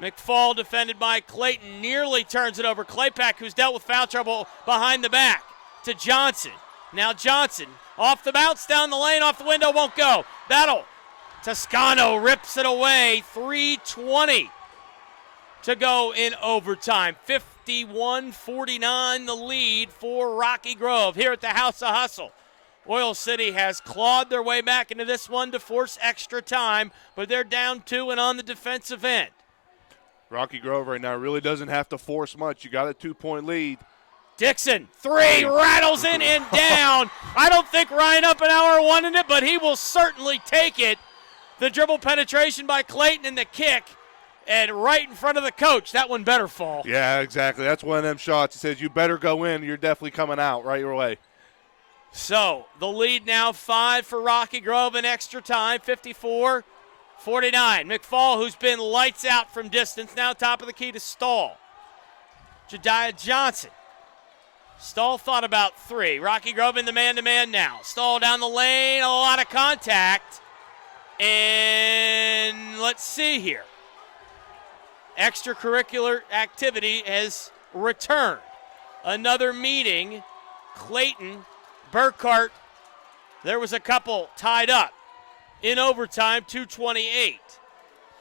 McFall defended by Clayton, nearly turns it over. Claypack, who's dealt with foul trouble behind the back, to Johnson. Now Johnson off the bounce, down the lane, off the window, won't go. That'll Toscano rips it away. 3:20 to go in overtime. 51-49 the lead for Rocky Grove here at the House of Hustle. Oil City has clawed their way back into this one to force extra time, but they're down 2 and on the defensive end. Rocky Grove right now really doesn't have to force much. You got a 2-point lead. Dixon, 3, rattles in and down. I don't think Ryan Uppenauer wanted it, but he will certainly take it. The dribble penetration by Clayton and the kick, and right in front of the coach. That one better fall. Yeah, exactly. That's one of them shots. It says you better go in. You're definitely coming out right your way. So the lead now 5 for Rocky Grove in extra time, 54-49. McFall, who's been lights out from distance, now top of the key to Stahl. Jediah Johnson. Stahl thought about 3. Rocky Grove in the man-to-man now. Stahl down the lane, a lot of contact. And let's see here. Extracurricular activity has returned. Another meeting. Clayton, Burkhart. There was a couple tied up. In overtime, 2:28.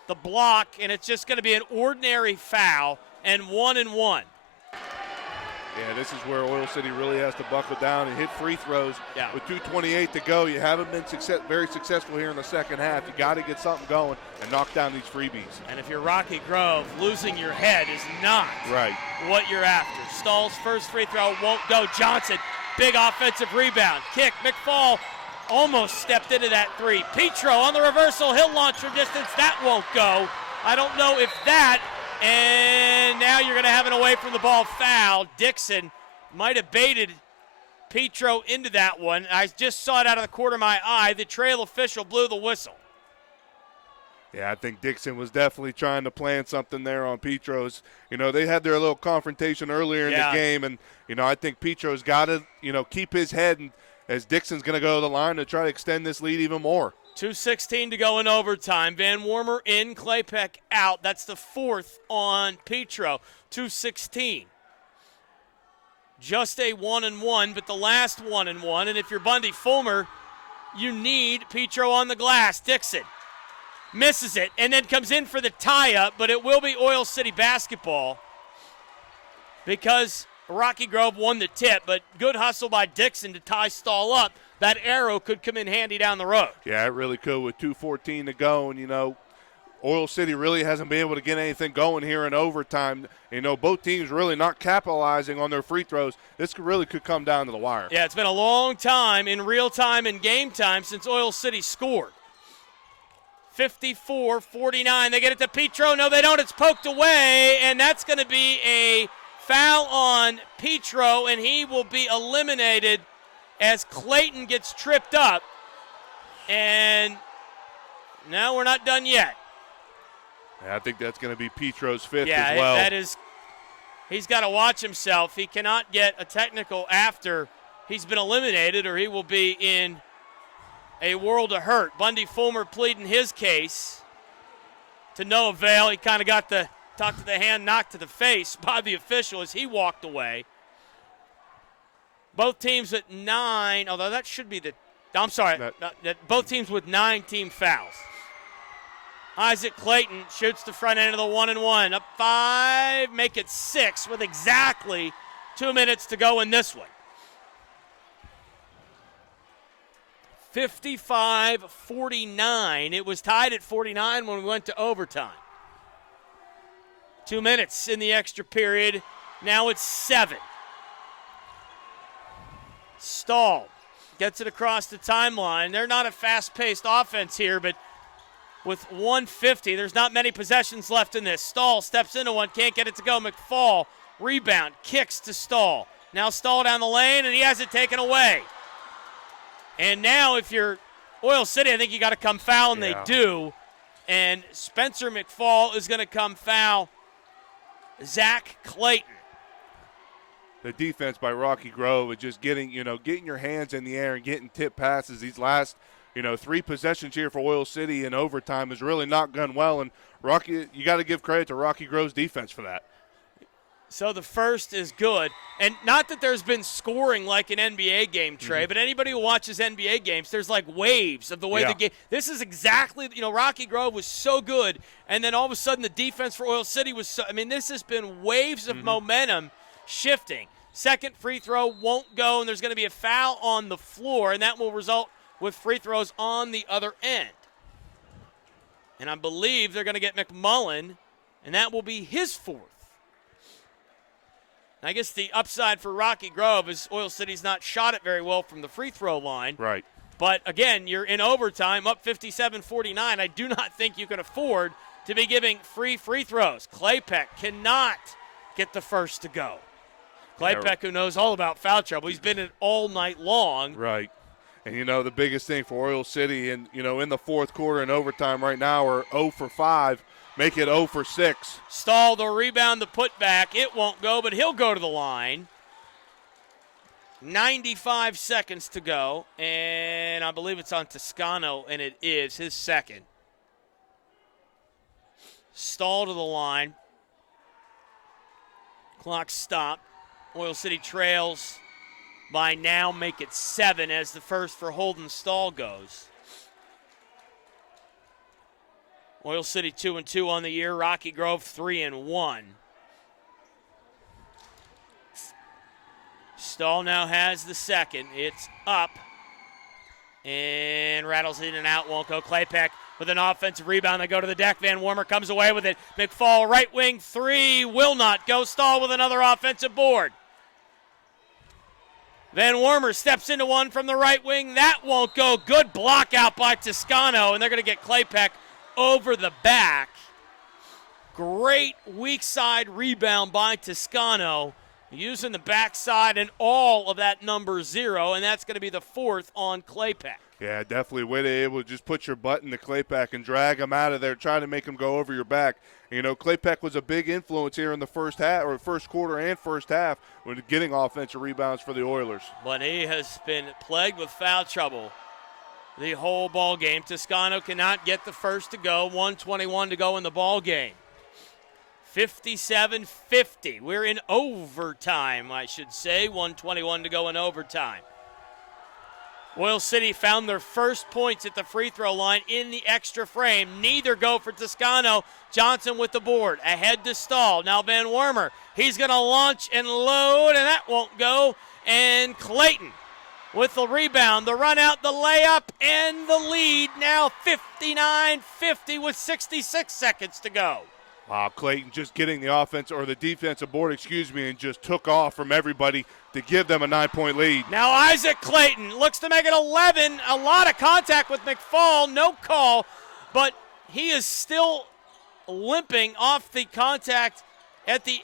The block, and it's just going to be an ordinary foul, and 1-1. Yeah, this is where Oil City really has to buckle down and hit free throws. Yeah. With 2:28 to go, you haven't been very successful here in the second half. You got to get something going and knock down these freebies. And if you're Rocky Grove, losing your head is not right what you're after. Stahl's first free throw won't go. Johnson, big offensive rebound. Kick, McFall almost stepped into that 3. Petro on the reversal, he'll launch from distance. That won't go. I don't know if that. And now you're going to have an away from the ball foul. Dixon might have baited Petro into that one. I just saw it out of the corner of my eye. The trail official blew the whistle. Yeah, I think Dixon was definitely trying to plan something there on Petro's. You know, they had their little confrontation earlier in the game, and, you know, I think Petro's got to, you know, keep his head as Dixon's going to go to the line to try to extend this lead even more. 2:16 to go in overtime. Van Warmer in, Claypeck out. That's the 4th on Petro. 2:16. Just a 1-1, but the last 1-1. And if you're Bundy Fulmer, you need Petro on the glass. Dixon misses it and then comes in for the tie-up, but it will be Oil City basketball because Rocky Grove won the tip, but good hustle by Dixon to tie Stahl up. That arrow could come in handy down the road. Yeah, it really could with 2:14 to go. And, you know, Oil City really hasn't been able to get anything going here in overtime. You know, both teams really not capitalizing on their free throws. This really could come down to the wire. Yeah, it's been a long time in real time and game time since Oil City scored. 54-49. They get it to Petro. No, they don't. It's poked away, and that's going to be a foul on Petro, and he will be eliminated as Clayton gets tripped up. And now we're not done yet. Yeah, I think that's going to be Petro's 5th yeah, as well. That is. He's got to watch himself. He cannot get a technical after he's been eliminated, or he will be in a world of hurt. Bundy Fulmer pleading his case to no avail. He kind of got the talk to the hand, knocked to the face by the official as he walked away. Both teams at 9, although that should be the – I'm sorry, both teams with 9 team fouls. Isaac Clayton shoots the front end of the 1-1. Up 5, make it 6 with exactly 2 minutes to go in this one. 55-49. It was tied at 49 when we went to overtime. 2 minutes in the extra period. Now it's 7. Stahl gets it across the timeline. They're not a fast-paced offense here, but with 1:50, there's not many possessions left in this. Stahl steps into one, can't get it to go. McFall, rebound, kicks to Stahl. Now Stahl down the lane, and he has it taken away. And now if you're Oil City, I think you got to come foul, and they do. And Spencer McFall is going to come foul Zach Clayton. The defense by Rocky Grove is just getting your hands in the air and getting tip passes. These last, 3 possessions here for Oil City in overtime has really not gone well. And you got to give credit to Rocky Grove's defense for that. So the first is good. And not that there's been scoring like an NBA game, Trey, but anybody who watches NBA games, there's like waves of the way the game. This is exactly, Rocky Grove was so good, and then all of a sudden the defense for Oil City was so, this has been waves of momentum shifting. Second free throw won't go, and there's going to be a foul on the floor, and that will result with free throws on the other end. And I believe they're going to get McMullen, and that will be his fourth. I guess the upside for Rocky Grove is Oil City's not shot it very well from the free throw line. Right. But, again, you're in overtime, up 57-49. I do not think you can afford to be giving free throws. Claypeck cannot get the first to go. Claypeck, who knows all about foul trouble, he's been in it all night long. Right. And, the biggest thing for Oil City, and, in the fourth quarter and overtime right now, are 0 for 5. Make it 0 for 6. Stahl, the rebound, the putback. It won't go, but he'll go to the line. 95 seconds to go, and I believe it's on Toscano, and it is his second. Stahl to the line. Clock stopped. Oil City trails by now, make it 7 as the first for Holden Stahl goes. Oil City 2-2 on the year. Rocky Grove 3-1. Stahl now has the second. It's up and rattles in and out. Won't go. Claypeck with an offensive rebound. They go to the deck. Van Warmer comes away with it. McFall right wing three will not go. Stahl with another offensive board. Van Warmer steps into one from the right wing. That won't go. Good block out by Toscano, and they're going to get Claypeck over the back. Great weak side rebound by Toscano, using the backside and all of that number 0, and that's going to be the fourth on Claypeck. Yeah, definitely. Way to able to just put your butt in the Claypeck and drag him out of there, trying to make him go over your back. Claypeck was a big influence here in the first quarter and first half when getting offensive rebounds for the Oilers. But he has been plagued with foul trouble the whole ball game. Toscano cannot get the first to go. 1:21 to go in the ball game. 57-50. We're in overtime, I should say. 1:21 to go in overtime. Oil City found their first points at the free throw line in the extra frame. Neither go for Toscano. Johnson with the board. Ahead to Stahl. Now Van Wormer. He's going to launch and load, and that won't go. And Clayton with the rebound, the run out, the layup, and the lead. Now 59-50 with 66 seconds to go. Wow, Clayton just getting the offense or the defensive board, and just took off from everybody to give them a 9-point lead. Now Isaac Clayton looks to make it 11. A lot of contact with McFall, no call, but he is still limping off the contact at the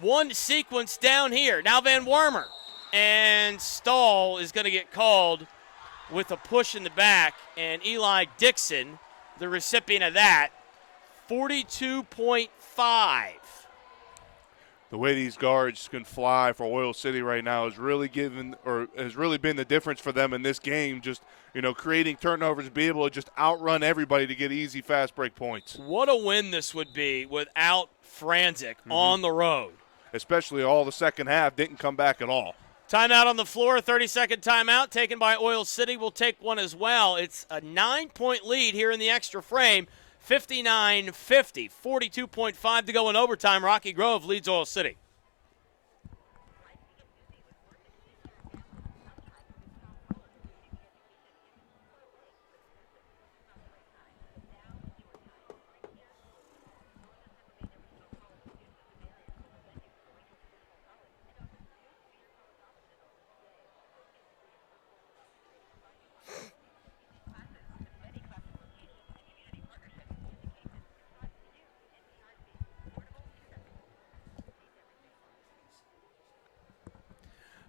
one sequence down here. Now Van Wormer, and Stahl is going to get called with a push in the back, and Eli Dixon, the recipient of that, 42.5. The way these guards can fly for Oil City right now has really been the difference for them in this game. Just, creating turnovers, be able to just outrun everybody to get easy fast break points. What a win this would be without Franzik on the road. Especially all the second half didn't come back at all. Timeout on the floor, 30-second timeout taken by Oil City. We'll take one as well. It's a 9-point lead here in the extra frame. 59-50, 42.5 to go in overtime. Rocky Grove leads Oil City.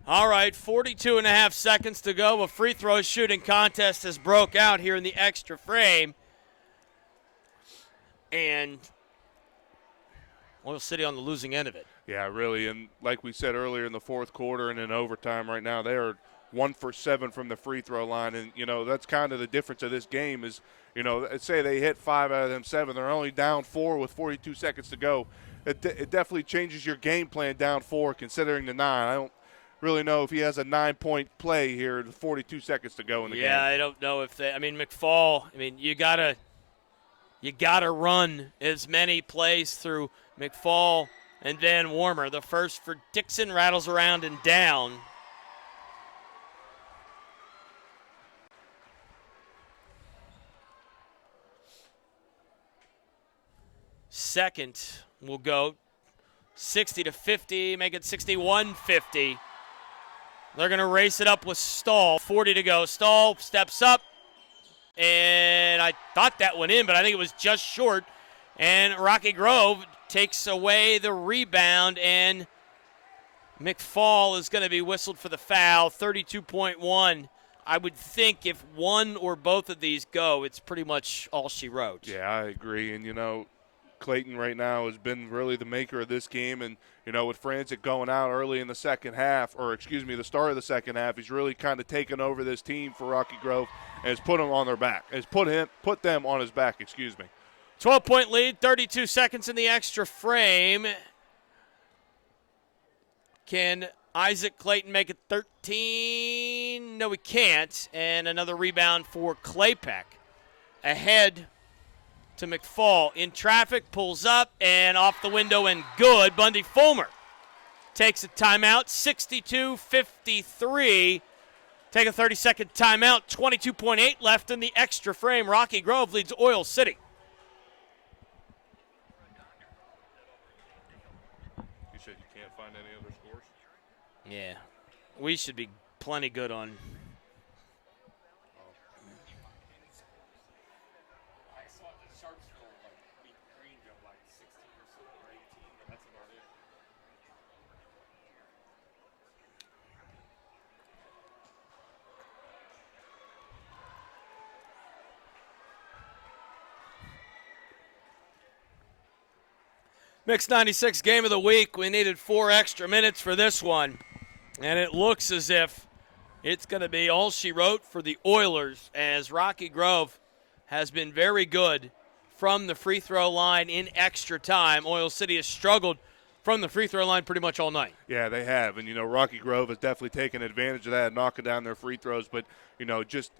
All right, 42 and a half seconds to go. A free throw shooting contest has broke out here in the extra frame. And Oil City on the losing end of it. Yeah, really. And like we said earlier in the fourth quarter and in overtime right now, they are 1 for 7 from the free throw line. And, that's kind of the difference of this game is, say they hit 5 out of them 7. They're only down 4 with 42 seconds to go. it definitely changes your game plan down 4 considering the 9. I don't really know if he has a 9-point play here with 42 seconds to go in the game. Yeah, I don't know if they – I mean, McFall, you gotta run as many plays through McFall and Van Warmer. The first for Dixon rattles around and down. Second will go 60-50, make it 61-50. They're going to race it up with Stahl. 40 to go. Stahl steps up, and I thought that went in, but I think it was just short. And Rocky Grove takes away the rebound, and McFall is going to be whistled for the foul. 32.1. I would think if one or both of these go, it's pretty much all she wrote. Yeah, I agree. And, Clayton right now has been really the maker of this game. And, with Franzik going out early in the second half, the start of the second half, he's really kind of taken over this team for Rocky Grove and has put them on their back. Has put them on his back, 12-point lead, 32 seconds in the extra frame. Can Isaac Clayton make it 13? No, he can't. And another rebound for Claypack. Ahead to McFall. In traffic, pulls up, and off the window and good. Bundy Fulmer takes a timeout, 62-53. Take a 30-second timeout, 22.8 left in the extra frame. Rocky Grove leads Oil City. You said you can't find any other scores? Yeah. We should be plenty good on. Mix 96 game of the week. We needed 4 extra minutes for this one. And it looks as if it's going to be all she wrote for the Oilers, as Rocky Grove has been very good from the free throw line in extra time. Oil City has struggled from the free throw line pretty much all night. Yeah, they have. And, Rocky Grove has definitely taken advantage of that, knocking down their free throws. But, just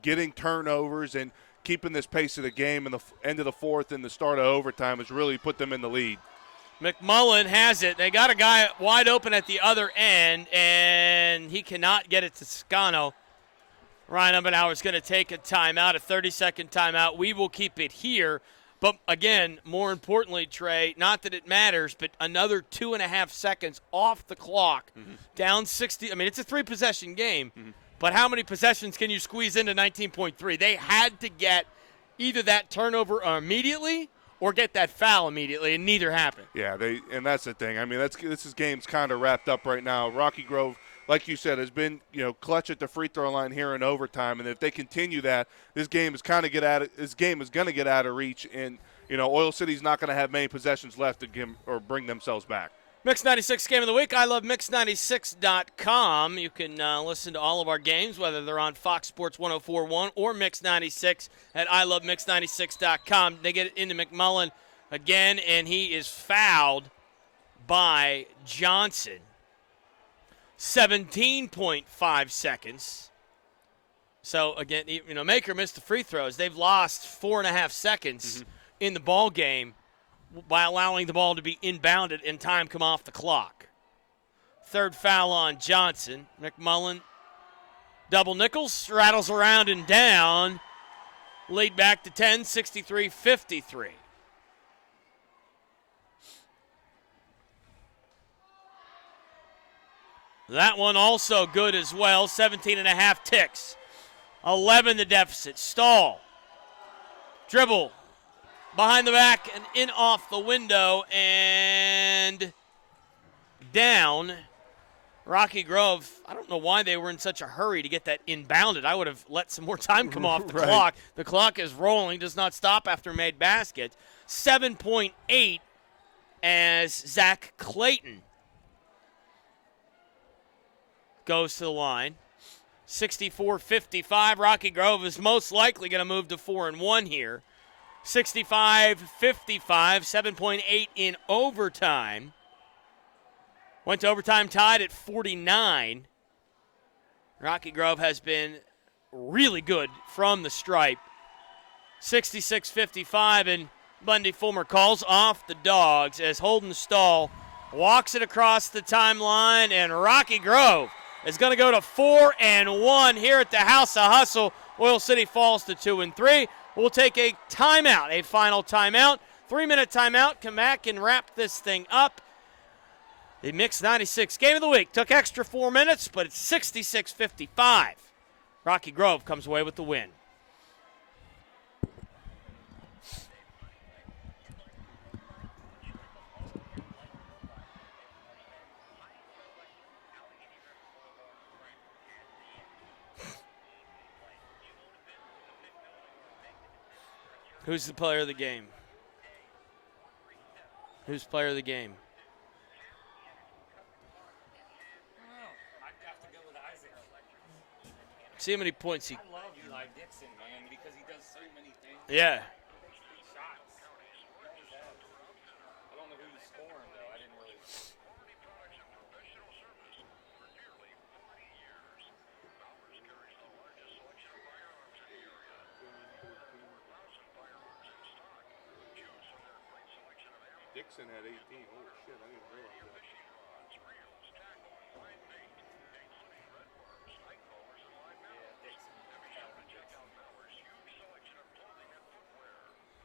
getting turnovers and keeping this pace of the game in the end of the fourth and the start of overtime has really put them in the lead. McMullen has it. They got a guy wide open at the other end, and he cannot get it to Scano. Ryan Umbenauer is going to take a timeout, a 30-second timeout. We will keep it here. But, again, more importantly, Trey, not that it matters, but another 2.5 seconds off the clock, down 60. It's a 3-possession game. But how many possessions can you squeeze into 19.3? They had to get either that turnover immediately or get that foul immediately, and neither happened. Yeah, and that's the thing. This game's kind of wrapped up right now. Rocky Grove, like you said, has been clutch at the free throw line here in overtime, and if they continue that, this game is going to get out of reach, and Oil City's not going to have many possessions left to bring themselves back. Mix 96 game of the week. I love Mix96.com. You can listen to all of our games, whether they're on Fox Sports 104.1 or Mix 96 at ilovemix96.com. They get it into McMullen again, and he is fouled by Johnson. 17.5 seconds. So, again, Maker missed the free throws. They've lost 4.5 seconds in the ball game by allowing the ball to be inbounded and time come off the clock. Third foul on Johnson. McMullen, double Nichols, rattles around and down. Lead back to 10, 63-53. That one also good as well, 17.5 ticks. 11 the deficit. Stahl. Dribble. Behind the back and in off the window and down. Rocky Grove, I don't know why they were in such a hurry to get that inbounded. I would have let some more time come off the clock. The clock is rolling, does not stop after made basket. 7.8 as Zach Clayton goes to the line. 64-55. Rocky Grove is most likely going to move to 4-1 here. 65-55, 7.8 in overtime. Went to overtime tied at 49. Rocky Grove has been really good from the stripe. 66-55, and Bundy Fulmer calls off the Dogs as Holden Stahl walks it across the timeline, and Rocky Grove is going to go to 4-1 here at the House of Hustle. Oil City falls to 2-3. We'll take a timeout, a final timeout, 3-minute timeout. Come back and wrap this thing up. The Mix 96 Game of the Week took extra 4 minutes, but it's 66-55. Rocky Grove comes away with the win. Who's the player of the game? Who's player of the game? I'd have to go with Isaac. See how many points he... I love Eli Dixon, man, because he does so many things. Yeah. Shots. I don't know who's scoring, though. I didn't really... Dixon had 18. Holy shit, I didn't realize.